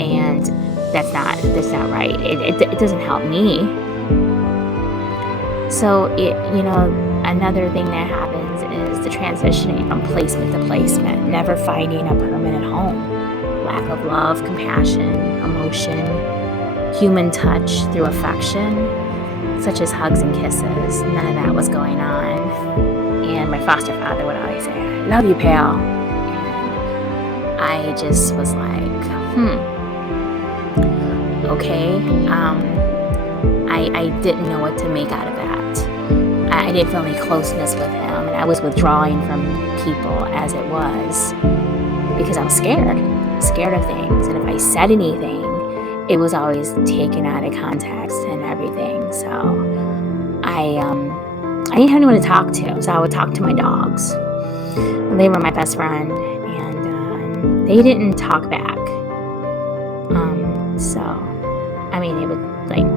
and that's not right. It doesn't help me. So another thing that happens is the transitioning from placement to placement, never finding a permanent home. Lack of love, compassion, emotion, human touch through affection, such as hugs and kisses. None of that was going on. And my foster father would always say, "I love you, pal." And I just was like, okay. I didn't know what to make out of that. I didn't feel any closeness with him, and I was withdrawing from people as it was because I was scared of things. And if I said anything, it was always taken out of context and everything. So I didn't have anyone to talk to, so I would talk to my dogs. They were my best friend, and they didn't talk back. So, I mean, they would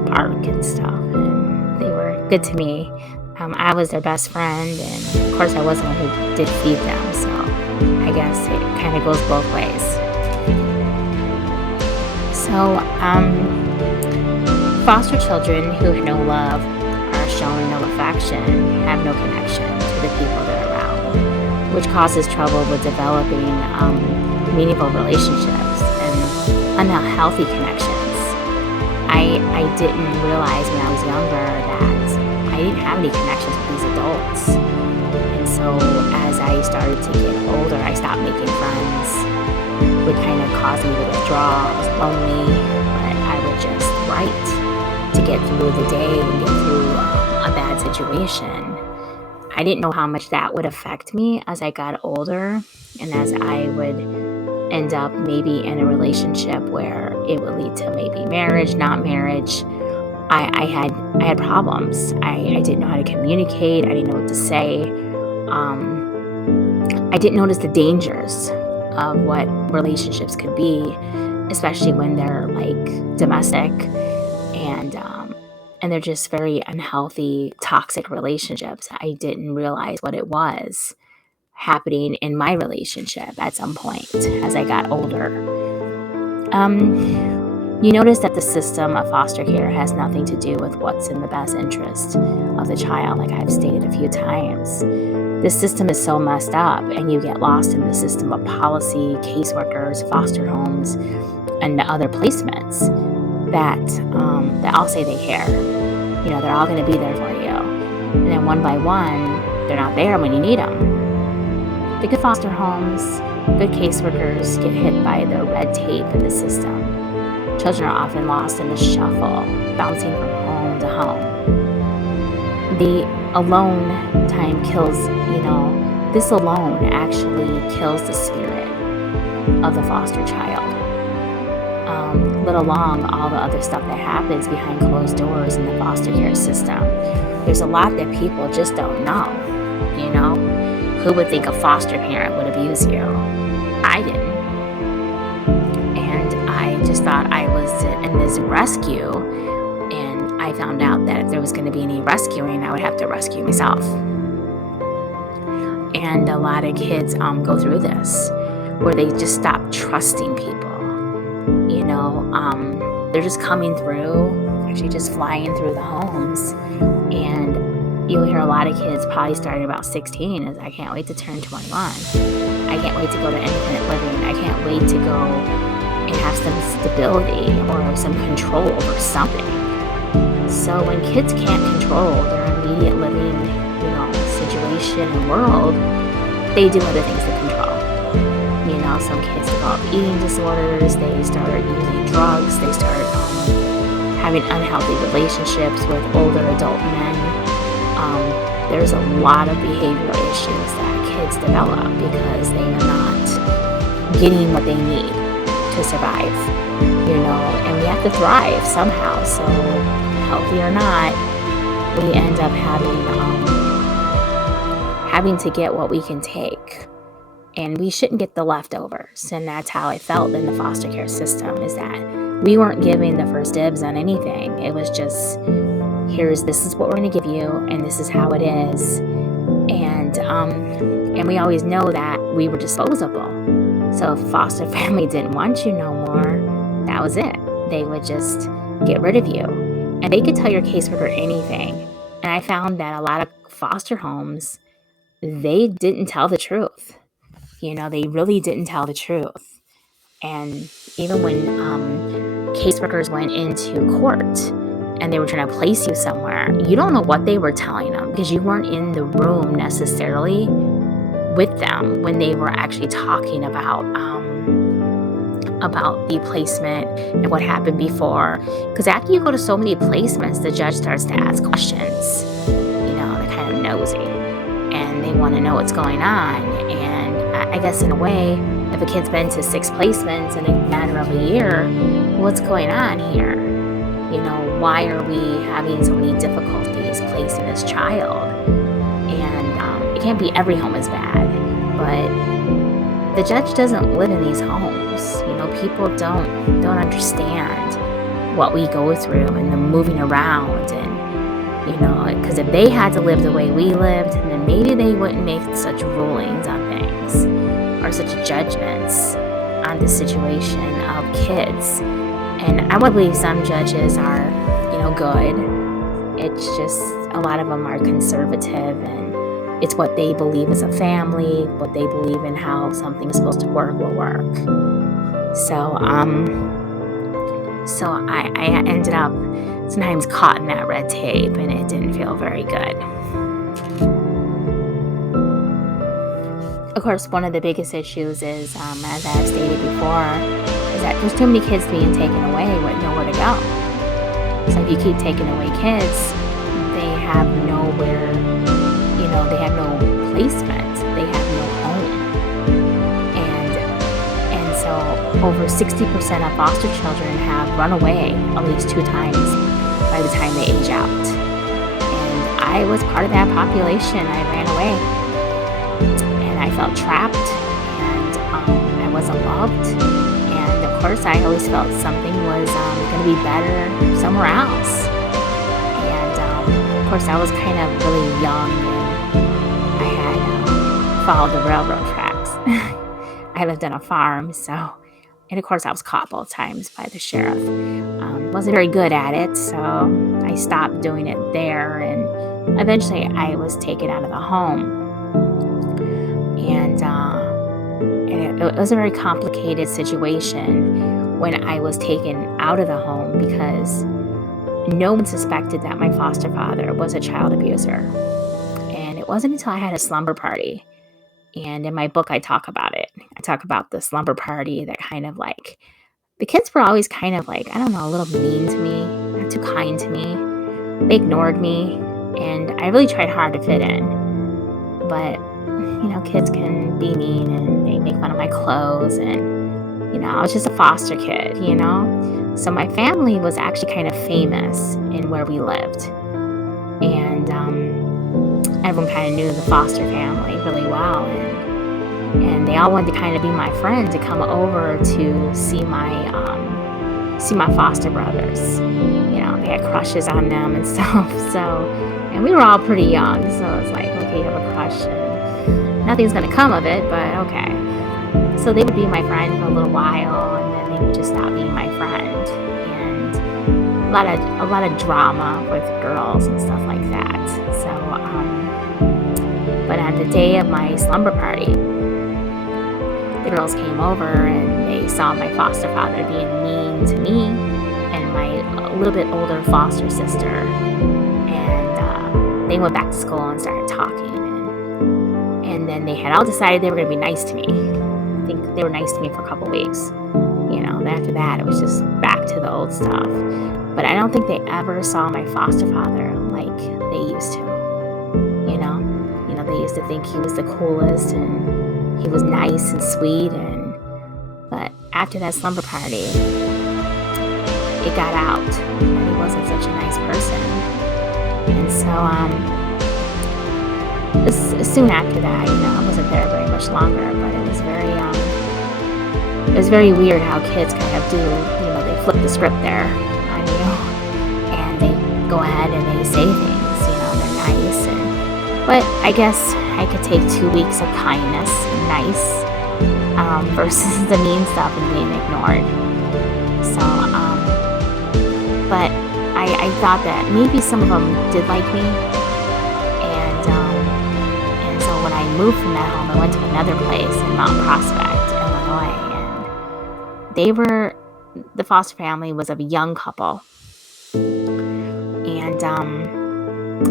bark and stuff, and they were good to me. I was their best friend, and of course I was the one who did feed them, so I guess it kind of goes both ways. So, foster children who have no love, are shown no affection, have no connection to the people they're around, which causes trouble with developing meaningful relationships and unhealthy connections. I didn't realize when I was younger that I didn't have any connections with these adults. And so as I started to get older, I stopped making friends. It would kind of cause me to withdraw. I was lonely, but I would just write to get through the day and get through a bad situation. I didn't know how much that would affect me as I got older, and as I would end up maybe in a relationship where it would lead to maybe marriage, not marriage. I had problems. I didn't know how to communicate. I didn't know what to say. I didn't notice the dangers of what relationships could be, especially when they're domestic and they're just very unhealthy, toxic relationships. I didn't realize what it was happening in my relationship at some point as I got older. You notice that the system of foster care has nothing to do with what's in the best interest of the child, like I've stated a few times. This system is so messed up, and you get lost in the system of policy, caseworkers, foster homes, and the other placements that all say they care. They're all going to be there for you. And then one by one, they're not there when you need them. The good foster homes, good caseworkers get hit by the red tape in the system. Children are often lost in the shuffle, bouncing from home to home. The alone time kills, this alone actually kills the spirit of the foster child. Let alone all the other stuff that happens behind closed doors in the foster care system. There's a lot that people just don't know, Who would think a foster parent would abuse you? I didn't. And I just thought I was in this rescue, and I found out that if there was going to be any rescuing, I would have to rescue myself. And a lot of kids go through this, where they just stop trusting people. They're just coming through, actually just flying through the homes, and you'll hear a lot of kids probably starting about 16 is, "I can't wait to turn 21. I can't wait to go to independent living. I can't wait to go and have some stability or some control over something." So when kids can't control their immediate living, situation and world, they do other things to control. Some kids develop eating disorders. They start using drugs. They start having unhealthy relationships with older adult men. There's a lot of behavioral issues that kids develop because they are not getting what they need to survive, and we have to thrive somehow. So healthy or not, we end up having to get what we can take, and we shouldn't get the leftovers. And that's how I felt in the foster care system, is that we weren't giving the first dibs on anything. It was just, this is what we're going to give you, and this is how it is. And we always know that we were disposable. So if foster family didn't want you no more, that was it. They would just get rid of you. And they could tell your caseworker anything. And I found that a lot of foster homes, they didn't tell the truth. They really didn't tell the truth. And even when caseworkers went into court and they were trying to place you somewhere, you don't know what they were telling them, because you weren't in the room necessarily with them when they were actually talking about the placement and what happened before. Because after you go to so many placements, the judge starts to ask questions. They're kind of nosy, and they want to know what's going on. And I guess in a way, if a kid's been to 6 placements in a matter of a year, what's going on here? Why are we having so many difficulties placing this child? And it can't be every home is bad, but the judge doesn't live in these homes. People don't understand what we go through and the moving around, and because if they had to live the way we lived, then maybe they wouldn't make such rulings on things or such judgments on the situation of kids. And I would believe some judges are, good. It's just a lot of them are conservative, and it's what they believe as a family, what they believe in how something is supposed to work will work. So I ended up sometimes caught in that red tape, and it didn't feel very good. Of course, one of the biggest issues is, as I've stated before, is that there's too many kids being taken away with nowhere to go. So if you keep taking away kids, they have nowhere, they have no placement, they have no home. And so over 60% of foster children have run away at least 2 times by the time they age out. And I was part of that population. I ran away, and I felt trapped, and I wasn't loved. And of course, I always felt something was going to be better somewhere else. And of course, I was kind of really young, and I had followed the railroad tracks. I lived on a farm, and of course, I was caught both times by the sheriff. Wasn't very good at it, so I stopped doing it there, and eventually I was taken out of the home. And it was a very complicated situation when I was taken out of the home, because no one suspected that my foster father was a child abuser. And it wasn't until I had a slumber party. And in my book, I talk about it. I talk about the slumber party that kind of the kids were always kind of a little mean to me, not too kind to me. They ignored me, and I really tried hard to fit in. But, kids can be mean, and they make fun of my clothes, and, I was just a foster kid, So my family was actually kind of famous in where we lived. And everyone kind of knew the foster family really well, and they all wanted to kind of be my friend, to come over to see my foster brothers. They had crushes on them and stuff. And we were all pretty young, so it's okay, you have a crush, and nothing's gonna come of it, but okay. So they would be my friend for a little while, and then they would just stop being my friend. And a lot of drama with girls and stuff like that. So, but on the day of my slumber party, the girls came over and they saw my foster father being mean to me and my a little bit older foster sister. And they went back to school and started talking. And then they had all decided they were going to be nice to me. I think they were nice to me for a couple weeks. After that, it was just back to the old stuff. But I don't think they ever saw my foster father like they used to. They used to think he was the coolest, and he was nice and sweet, and after that slumber party, it got out that he wasn't such a nice person. And so soon after that, I wasn't there very much longer, but it was very weird how kids kind of do, they flip the script there on you, and they go ahead and they say things, they're nice. But I guess I could take 2 weeks of kindness, nice, versus the mean stuff and being ignored. So, but I thought that maybe some of them did like me, and so when I moved from that home, I went to another place in Mount Prospect, Illinois, and the foster family was of a young couple, and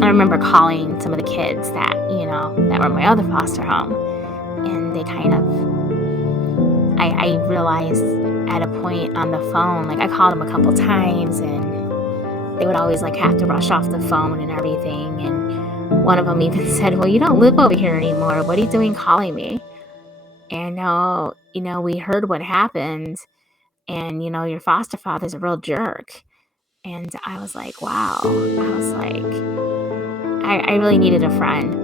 I remember calling some of the kids that were in my other foster home, and they kind of, I realized at a point on the phone, like I called them a couple times, and they would always like have to rush off the phone and everything. And one of them even said, "Well, you don't live over here anymore. What are you doing calling me?" And now, we heard what happened, and your foster father's a real jerk. And I was like, wow. I was like, I really needed a friend.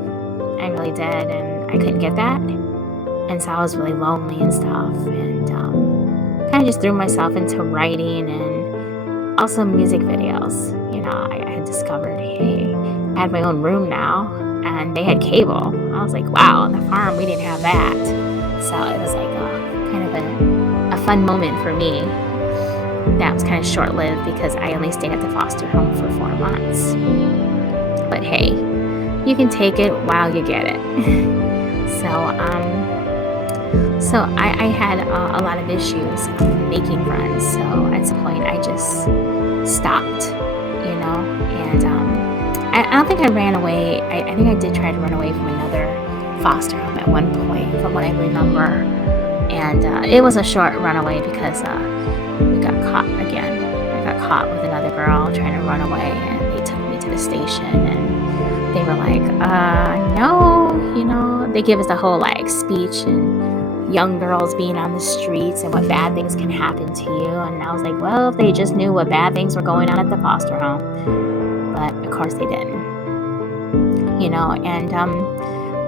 I really did, and I couldn't get that. And so I was really lonely and stuff, and kind of just threw myself into writing and also music videos. I had discovered, hey, I had my own room now, and they had cable. I was like, wow, on the farm we didn't have that. So it was like kind of a fun moment for me. That was kind of short-lived because I only stayed at the foster home for 4 months. But hey, you can take it while you get it. So I had a lot of issues making friends. So at some point I just stopped, and I don't think I ran away. I think I did try to run away from another foster home at one point, from what I remember. And it was a short runaway because we got caught again. I got caught with another girl trying to run away, and they took me to the station, and they were like, no, they give us the whole like speech and young girls being on the streets and what bad things can happen to you. And I was like, well, if they just knew what bad things were going on at the foster home. But of course they didn't,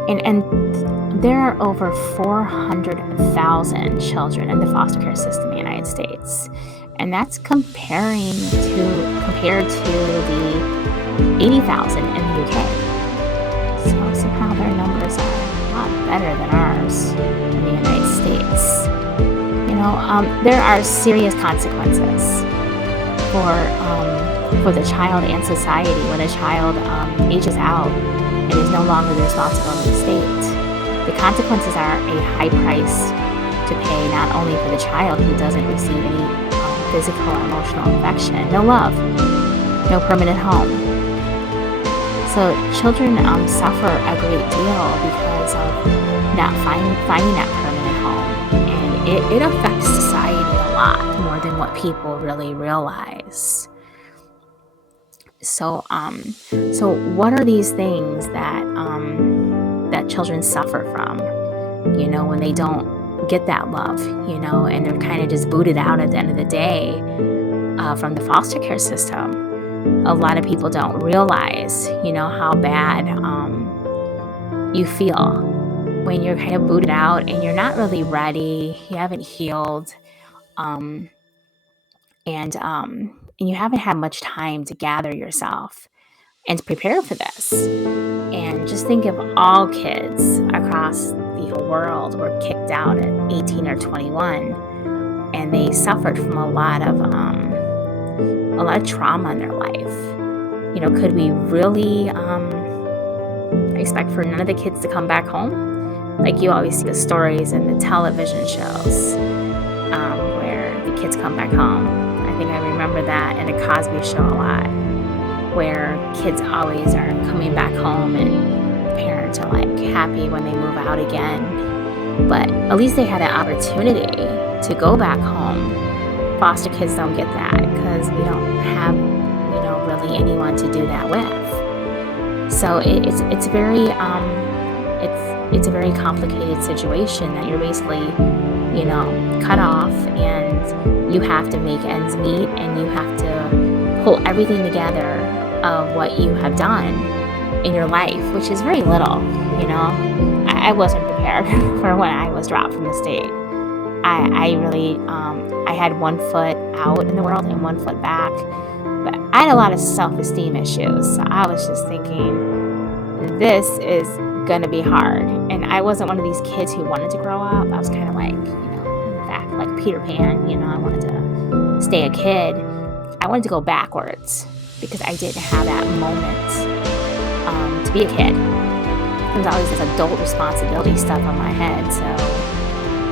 and there are over 400,000 children in the foster care system in the United States. And that's compared to the 80,000 in the UK. So somehow their numbers are a lot better than ours in the United States. There are serious consequences for the child and society when a child ages out and is no longer the responsibility of the state. The consequences are a high price to pay, not only for the child who doesn't receive any physical or emotional affection, no love, no permanent home. So children suffer a great deal because of not finding that permanent home, and it affects society a lot more than what people really realize. So what are these things that children suffer from, when they don't get that love, and they're kind of just booted out at the end of the day from the foster care system? A lot of people don't realize, how bad you feel when you're kind of booted out and you're not really ready, you haven't healed, and you haven't had much time to gather yourself and to prepare for this. And just think of all kids across the whole world were kicked out at 18 or 21, and they suffered from a lot of trauma in their life. Could we really expect for none of the kids to come back home? Like you always see the stories in the television shows where the kids come back home. I think I remember that in a Cosby Show a lot, where kids always are coming back home and parents are like happy when they move out again. But at least they had an opportunity to go back home. Foster kids don't get that because we don't have, really anyone to do that with. So it's very it's a very complicated situation that you're basically cut off, and you have to make ends meet, and you have to pull everything together of what you have done in your life, which is very little. I wasn't prepared for when I was dropped from the state. I really, I had one foot out in the world and one foot back, but I had a lot of self-esteem issues. So I was just thinking, this is gonna be hard. And I wasn't one of these kids who wanted to grow up. I was kind of like, in fact, like Peter Pan, I wanted to stay a kid. I wanted to go backwards because I didn't have that moment to be a kid. There was always this adult responsibility stuff on my head, so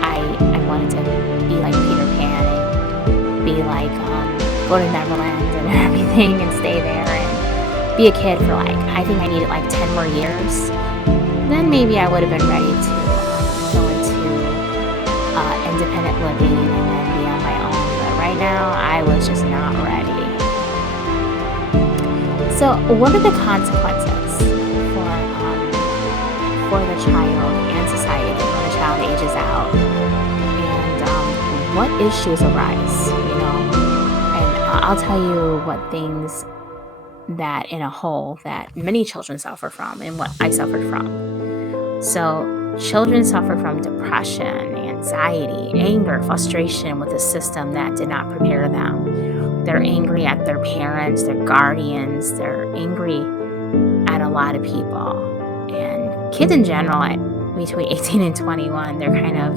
I wanted to be like Peter Pan and be like, go to Neverland and everything and stay there and be a kid for I think I needed 10 more years. Then maybe I would have been ready to go into independent living and then be on my own. But right now, I was just not ready. So what are the consequences for the child and society when a child ages out? And what issues arise, And I'll tell you what things that in a whole that many children suffer from and what I suffered from. So children suffer from depression, anxiety, anger, frustration with a system that did not prepare them. They're angry at their parents, their guardians, they're angry at a lot of people. And kids in general, between 18 and 21, they're kind of,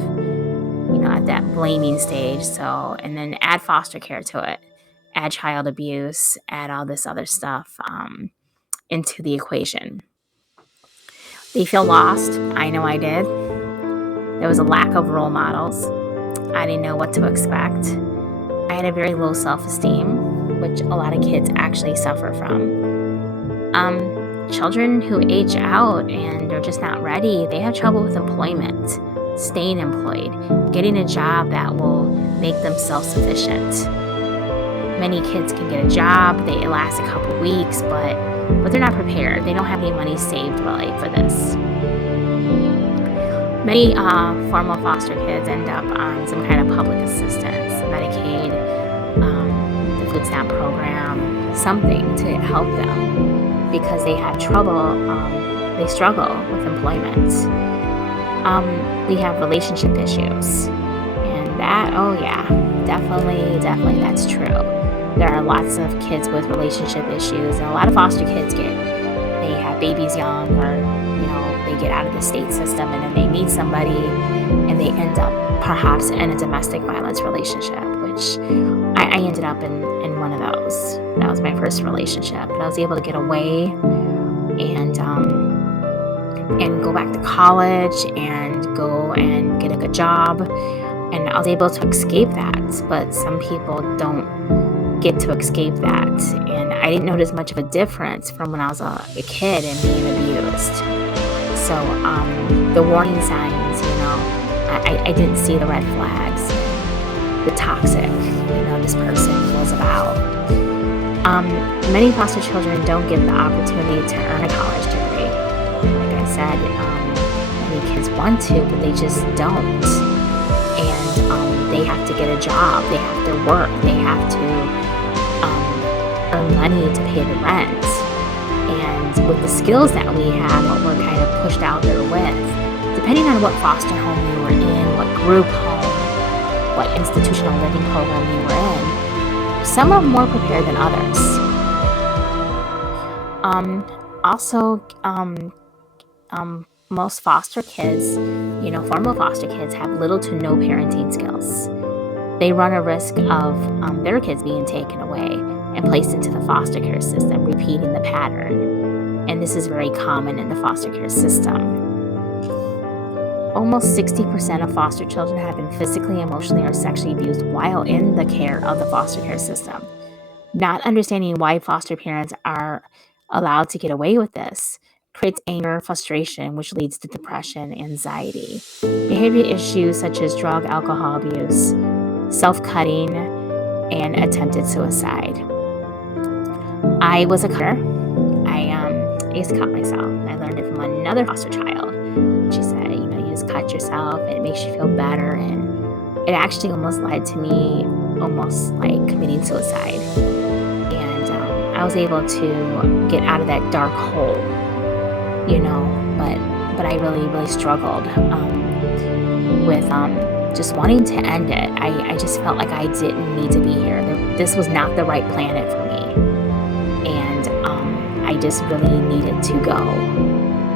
at that blaming stage. So, and then add foster care to it. Add child abuse, add all this other stuff into the equation. They feel lost. I know I did. There was a lack of role models. I didn't know what to expect. I had a very low self-esteem, which a lot of kids actually suffer from. Children who age out and are just not ready, they have trouble with employment, staying employed, getting a job that will make them self-sufficient. Many kids can get a job, they last a couple weeks, but they're not prepared. They don't have any money saved really for this. Many formal foster kids end up on some kind of public assistance, Medicaid, the food stamp program, something to help them because they have trouble, they struggle with employment. We have relationship issues, and that, definitely that's true. There are lots of kids with relationship issues, and a lot of foster kids they have babies young, or they get out of the state system, and then they meet somebody, and they end up perhaps in a domestic violence relationship, which I ended up in one of those. That was my first relationship, but I was able to get away and go back to college and go and get a good job, and I was able to escape that. But some people don't get to escape that, and I didn't notice much of a difference from when I was a kid and being abused. So the warning signs, I didn't see the red flags, the toxic, this person was about. Many foster children don't get the opportunity to earn a college degree. Like I said, many kids want to, but they just don't. And they have to get a job, they have to work, they have to earn money to pay the rent. And with the skills that we have, what we're kind of pushed out there with, depending on what foster home you were in, what group home, what institutional living program you were in, some are more prepared than others. Most foster kids, formal foster kids have little to no parenting skills. They run a risk of their kids being taken away and placed into the foster care system, repeating the pattern. And this is very common in the foster care system. Almost 60% of foster children have been physically, emotionally, or sexually abused while in the care of the foster care system. Not understanding why foster parents are allowed to get away with this creates anger, frustration, which leads to depression, anxiety, behavior issues such as drug, alcohol abuse, self-cutting, and attempted suicide. I was a cutter. I used to cut myself, and I learned it from another foster child. She said, you just cut yourself, and it makes you feel better, and it actually almost led to me almost like committing suicide. And I was able to get out of that dark hole, but I really struggled with just wanting to end it. I just felt like I didn't need to be here. This was not the right planet for me. And I just really needed to go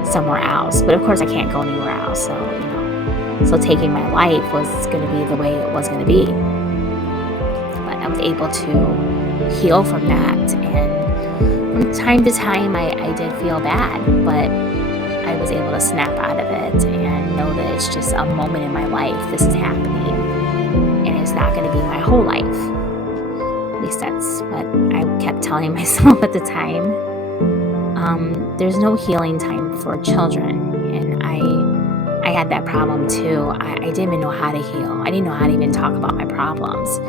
somewhere else. But of course I can't go anywhere else. So taking my life was going to be the way it was going to be. But I was able to heal from that. And from time to time I did feel bad, but I was able to snap out of it and know that it's just a moment in my life. This is happening, and it's not going to be my whole life. At least that's what I kept telling myself at the time. There's no healing time for children, and I had that problem too. I didn't even know how to heal. I didn't know how to even talk about my problems.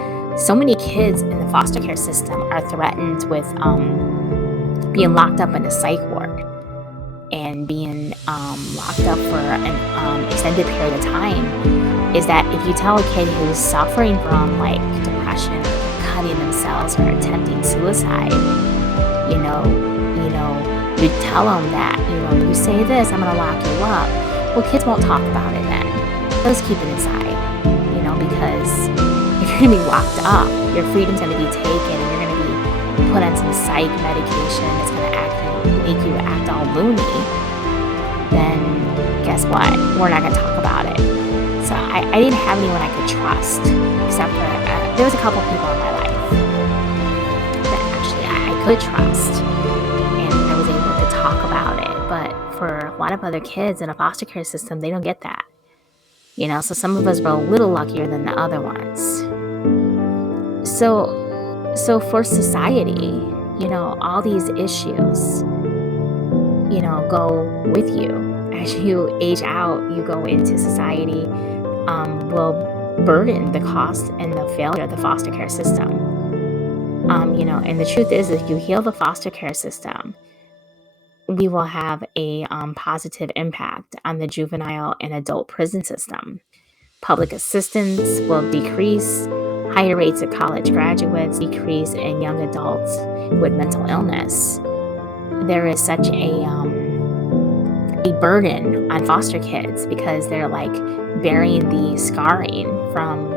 So many kids in the foster care system are threatened with being locked up in a psych ward and being locked up for an extended period of time. Is that if you tell a kid who's suffering from like depression, or cutting themselves, or attempting suicide, you tell them that, you say this, I'm gonna lock you up. Well, kids won't talk about it then. They'll just keep it inside, because if you're gonna be locked up, your freedom's gonna be taken, and you're gonna be put on some psych medication that's gonna make you act all loony. Then guess what? We're not gonna talk about it. So I didn't have anyone I could trust, except for there was a couple people in my life that actually I could trust, and I was able to talk about it. But for a lot of other kids in a foster care system, they don't get that. So some of us were a little luckier than the other ones. So for society, all these issues, go with you. As you age out, you go into society, will burden the cost and the failure of the foster care system. And the truth is, if you heal the foster care system, we will have a positive impact on the juvenile and adult prison system. Public assistance will decrease, higher rates of college graduates decrease, and young adults with mental illness. There is such a burden on foster kids because they're like bearing the scarring from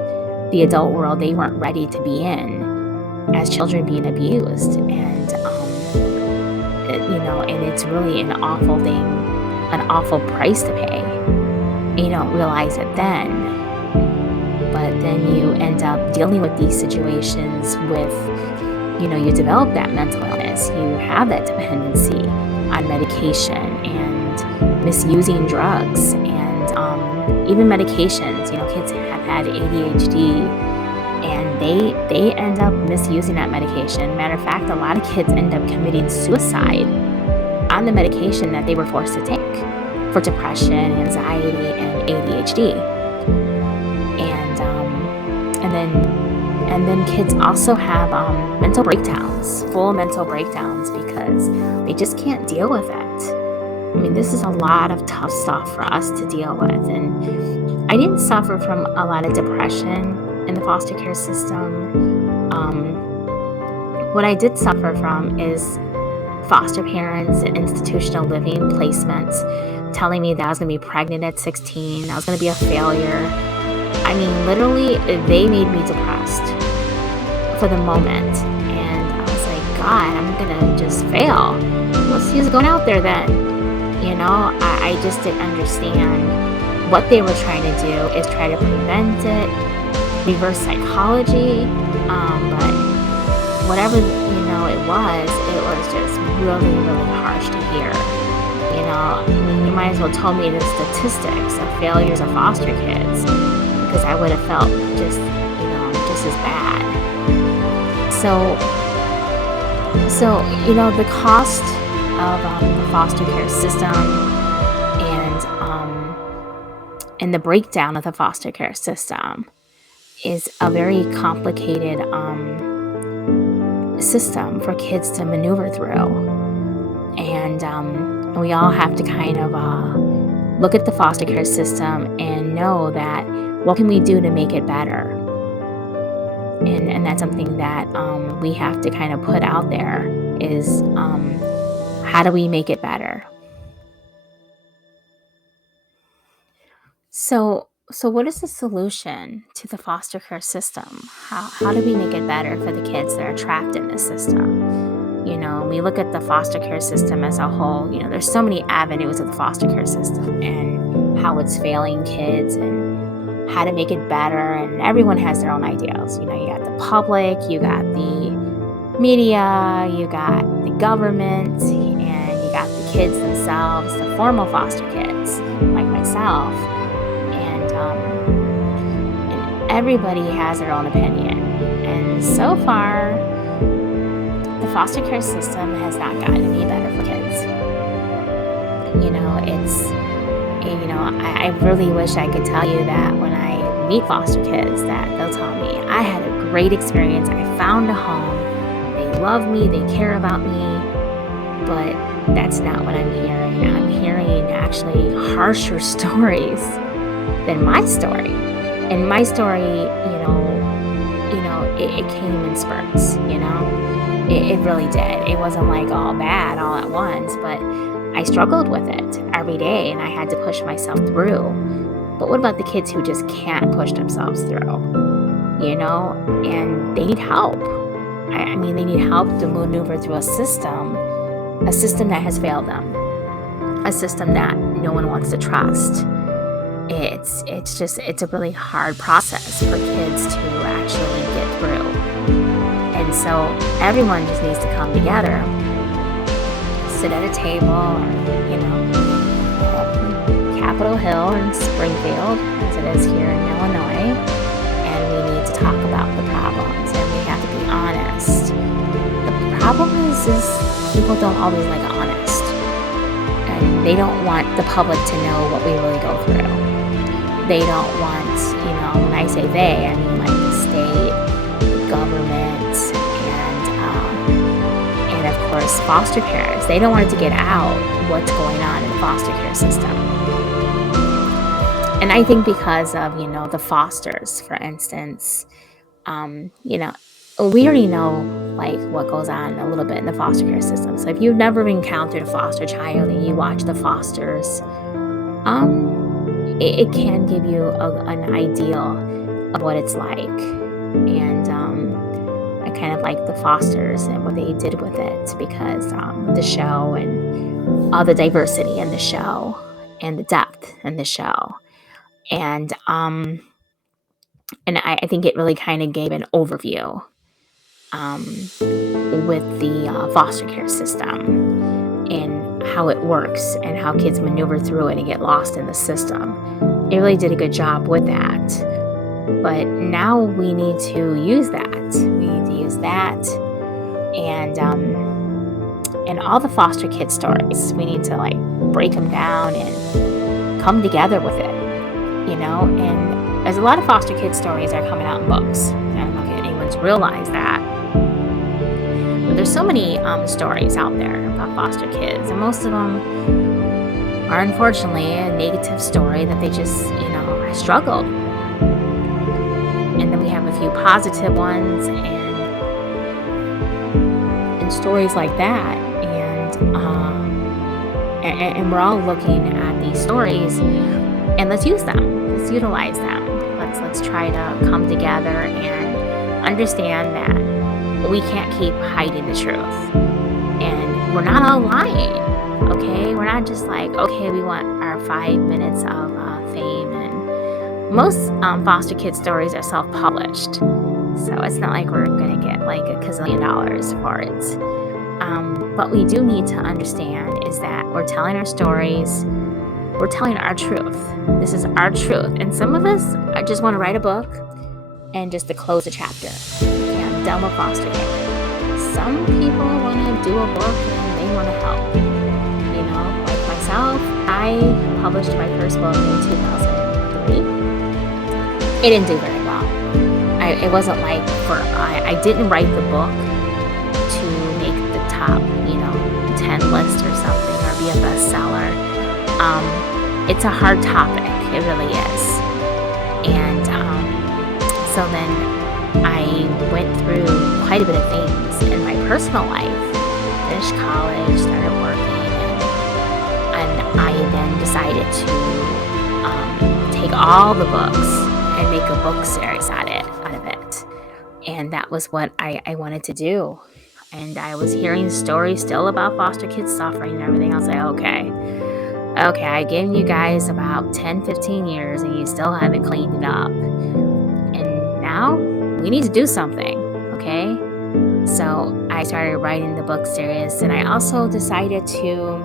the adult world they weren't ready to be in as children being abused. And it's really an awful thing, an awful price to pay. You don't realize it then, but then you end up dealing with these situations with, you develop that mental illness, you have that dependency on medication and misusing drugs and even medications. Kids have had ADHD and they end up misusing that medication. Matter of fact, a lot of kids end up committing suicide on the medication that they were forced to take for depression, anxiety, and ADHD. And then kids also have mental breakdowns, full mental breakdowns, because they just can't deal with it. This is a lot of tough stuff for us to deal with. And I didn't suffer from a lot of depression in the foster care system. What I did suffer from is foster parents and institutional living placements telling me that I was going to be pregnant at 16, I was going to be a failure. Literally, they made me depressed for the moment. And I was like, God, I'm going to just fail. What's the use of going out there then? I just didn't understand what they were trying to do is try to prevent it, reverse psychology. But whatever, it was just really, really harsh to hear. You might as well told me the statistics of failures of foster kids, because I would have felt just as bad. So the cost of the foster care system and the breakdown of the foster care system is a very complicated system for kids to maneuver through. And we all have to kind of look at the foster care system and know that what can we do to make it better? And that's something that we have to kind of put out there is how do we make it better? So what is the solution to the foster care system? How do we make it better for the kids that are trapped in this system? We look at the foster care system as a whole. There's so many avenues of the foster care system and how it's failing kids and how to make it better. And everyone has their own ideals. You got the public, you got the media, you got the government, and you got the kids themselves, the formal foster kids, like myself. And everybody has their own opinion. And so far, the foster care system has not gotten any better for kids. I really wish I could tell you that when I meet foster kids that they'll tell me, I had a great experience. I found a home. They love me. They care about me. But that's not what I'm hearing. I'm hearing actually harsher stories than my story. And my story, it came in spurts, It really did. It wasn't like all bad all at once, but I struggled with it every day and I had to push myself through. But what about the kids who just can't push themselves through, and they need help. I mean, they need help to maneuver through a system that has failed them, a system that no one wants to trust. It's a really hard process for kids to actually get through. And so everyone just needs to come together, sit at a table, Capitol Hill in Springfield, as it is here in Illinois, and we need to talk about the problems, and we have to be honest. The problem is people don't always like honest, and they don't want the public to know what we really go through. They don't want, when I say they, I mean like the state, the government, and of course foster parents. They don't want it to get out what's going on in the foster care system. And I think because of, the fosters, for instance, we already know like what goes on a little bit in the foster care system. So if you've never encountered a foster child and you watch the fosters, it can give you an ideal of what it's like. And I kind of like the fosters and what they did with it because the show and all the diversity in the show and the depth in the show. And I think it really kind of gave an overview with the foster care system and how it works and how kids maneuver through it and get lost in the system. It really did a good job with that. But now we need to use that. We need to use that and all the foster kid stories. We need to like break them down and come together with it. And there's a lot of foster kid stories that are coming out in books. I don't know if anyone's realized that. But there's so many stories out there about foster kids, and most of them are unfortunately a negative story that they just, struggled. And then we have a few positive ones and stories like that. And we're all looking at these stories and let's use them. Let's utilize them. Let's try to come together and understand that we can't keep hiding the truth. And we're not all lying, okay? We're not just like, okay, we want our 5 minutes of fame. And most foster kid stories are self-published. So it's not like we're going to get like $1 gazillion for it. But we do need to understand is that we're telling our stories. We're telling our truth. This is our truth. And some of us just want to write a book and just to close a chapter. Okay, I'm done with foster care. Some people want to do a book and they want to help. Like myself, I published my first book in 2003. It didn't do very well. It wasn't like I didn't write the book to make the top, 10 list or something or be a bestseller. It's a hard topic. It really is. And So then I went through quite a bit of things in my personal life, finished college, started working, and I then decided to take all the books and make a book series out of it. And that was what I wanted to do. And I was hearing stories still about foster kids suffering and everything. I was like, okay, I've given you guys about 10, 15 years and you still haven't cleaned it up. And now we need to do something, okay? So I started writing the book series, and I also decided to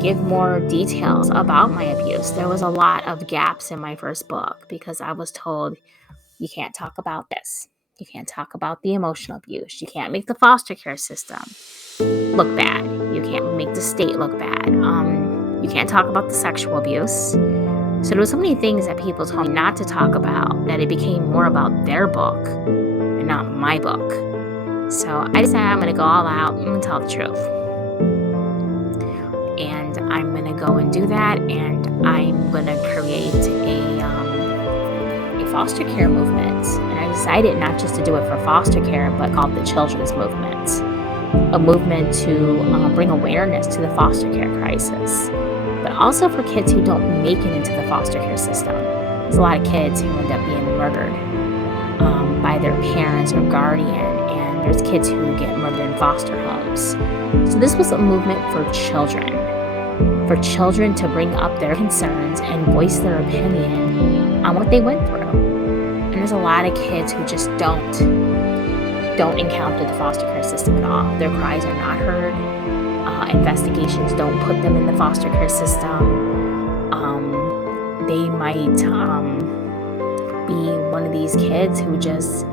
give more details about my abuse. There was a lot of gaps in my first book because I was told, you can't talk about this. You can't talk about the emotional abuse. You can't make the foster care system look bad. You can't make the state look bad. You can't talk about the sexual abuse. So there were so many things that people told me not to talk about that it became more about their book and not my book. So I decided I'm going to go all out and tell the truth. And I'm going to go and do that, and I'm going to create a foster care movement. And I decided not just to do it for foster care, but called the Children's Movement. A movement to bring awareness to the foster care crisis, but also for kids who don't make it into the foster care system. There's a lot of kids who end up being murdered by their parents or guardian, and there's kids who get murdered in foster homes. So this was a movement for children to bring up their concerns and voice their opinion on what they went through. And there's a lot of kids who just don't encounter the foster care system at all. Their cries are not heard. Investigations don't put them in the foster care system. They might be one of these kids who just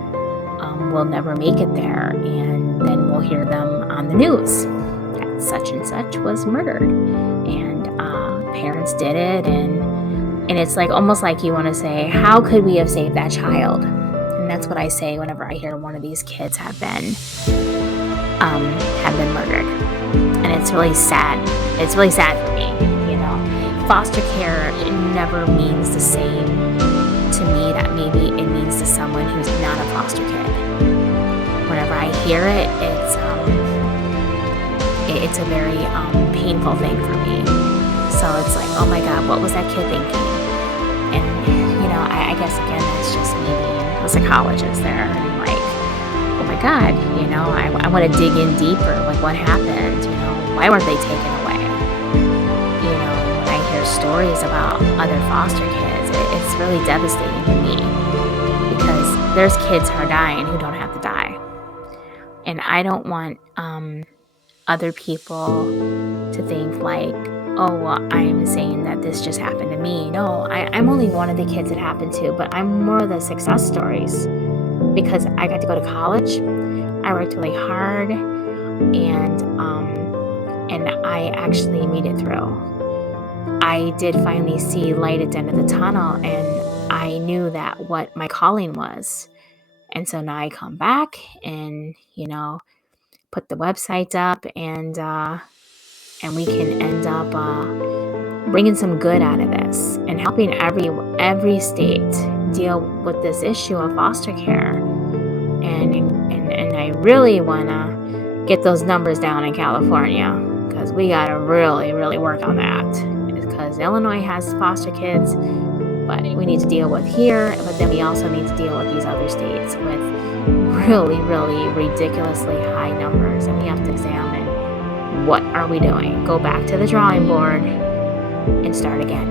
will never make it there, and then we'll hear them on the news that such and such was murdered, and parents did it, and it's like almost like you want to say, how could we have saved that child? And that's what I say whenever I hear one of these kids have been murdered. And it's really sad. It's really sad for me, you know. Foster care, it never means the same to me that maybe it means to someone who's not a foster kid. Whenever I hear it, it's a very painful thing for me. So it's like, oh my God, what was that kid thinking? And, you know, I guess again, that's just me being a psychologist there, and like, oh my God, you know, I want to dig in deeper, like what happened, you know, why weren't they taken away? You know, when I hear stories about other foster kids, it's really devastating to me, because there's kids who are dying who don't have to die. And I don't want other people to think like, oh, well, I'm saying that this just happened to me. No, I'm only one of the kids it happened to, but I'm more of the success stories, because I got to go to college. I worked really hard, and I actually made it through. I did finally see light at the end of the tunnel, and I knew that what my calling was. And so now I come back and, you know, put the website up, and we can end up bringing some good out of this and helping every state deal with this issue of foster care. And I really want to get those numbers down in California, because we got to really, really work on that, because Illinois has foster kids, but we need to deal with here, but then we also need to deal with these other states with really, really ridiculously high numbers, and we have to examine, what are we doing? Go back to the drawing board and start again.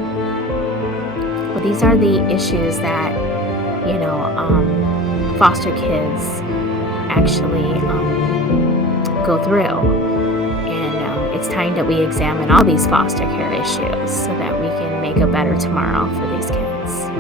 Well, these are the issues that, you know, foster kids actually go through. And it's time that we examine all these foster care issues so that we can make a better tomorrow for these kids.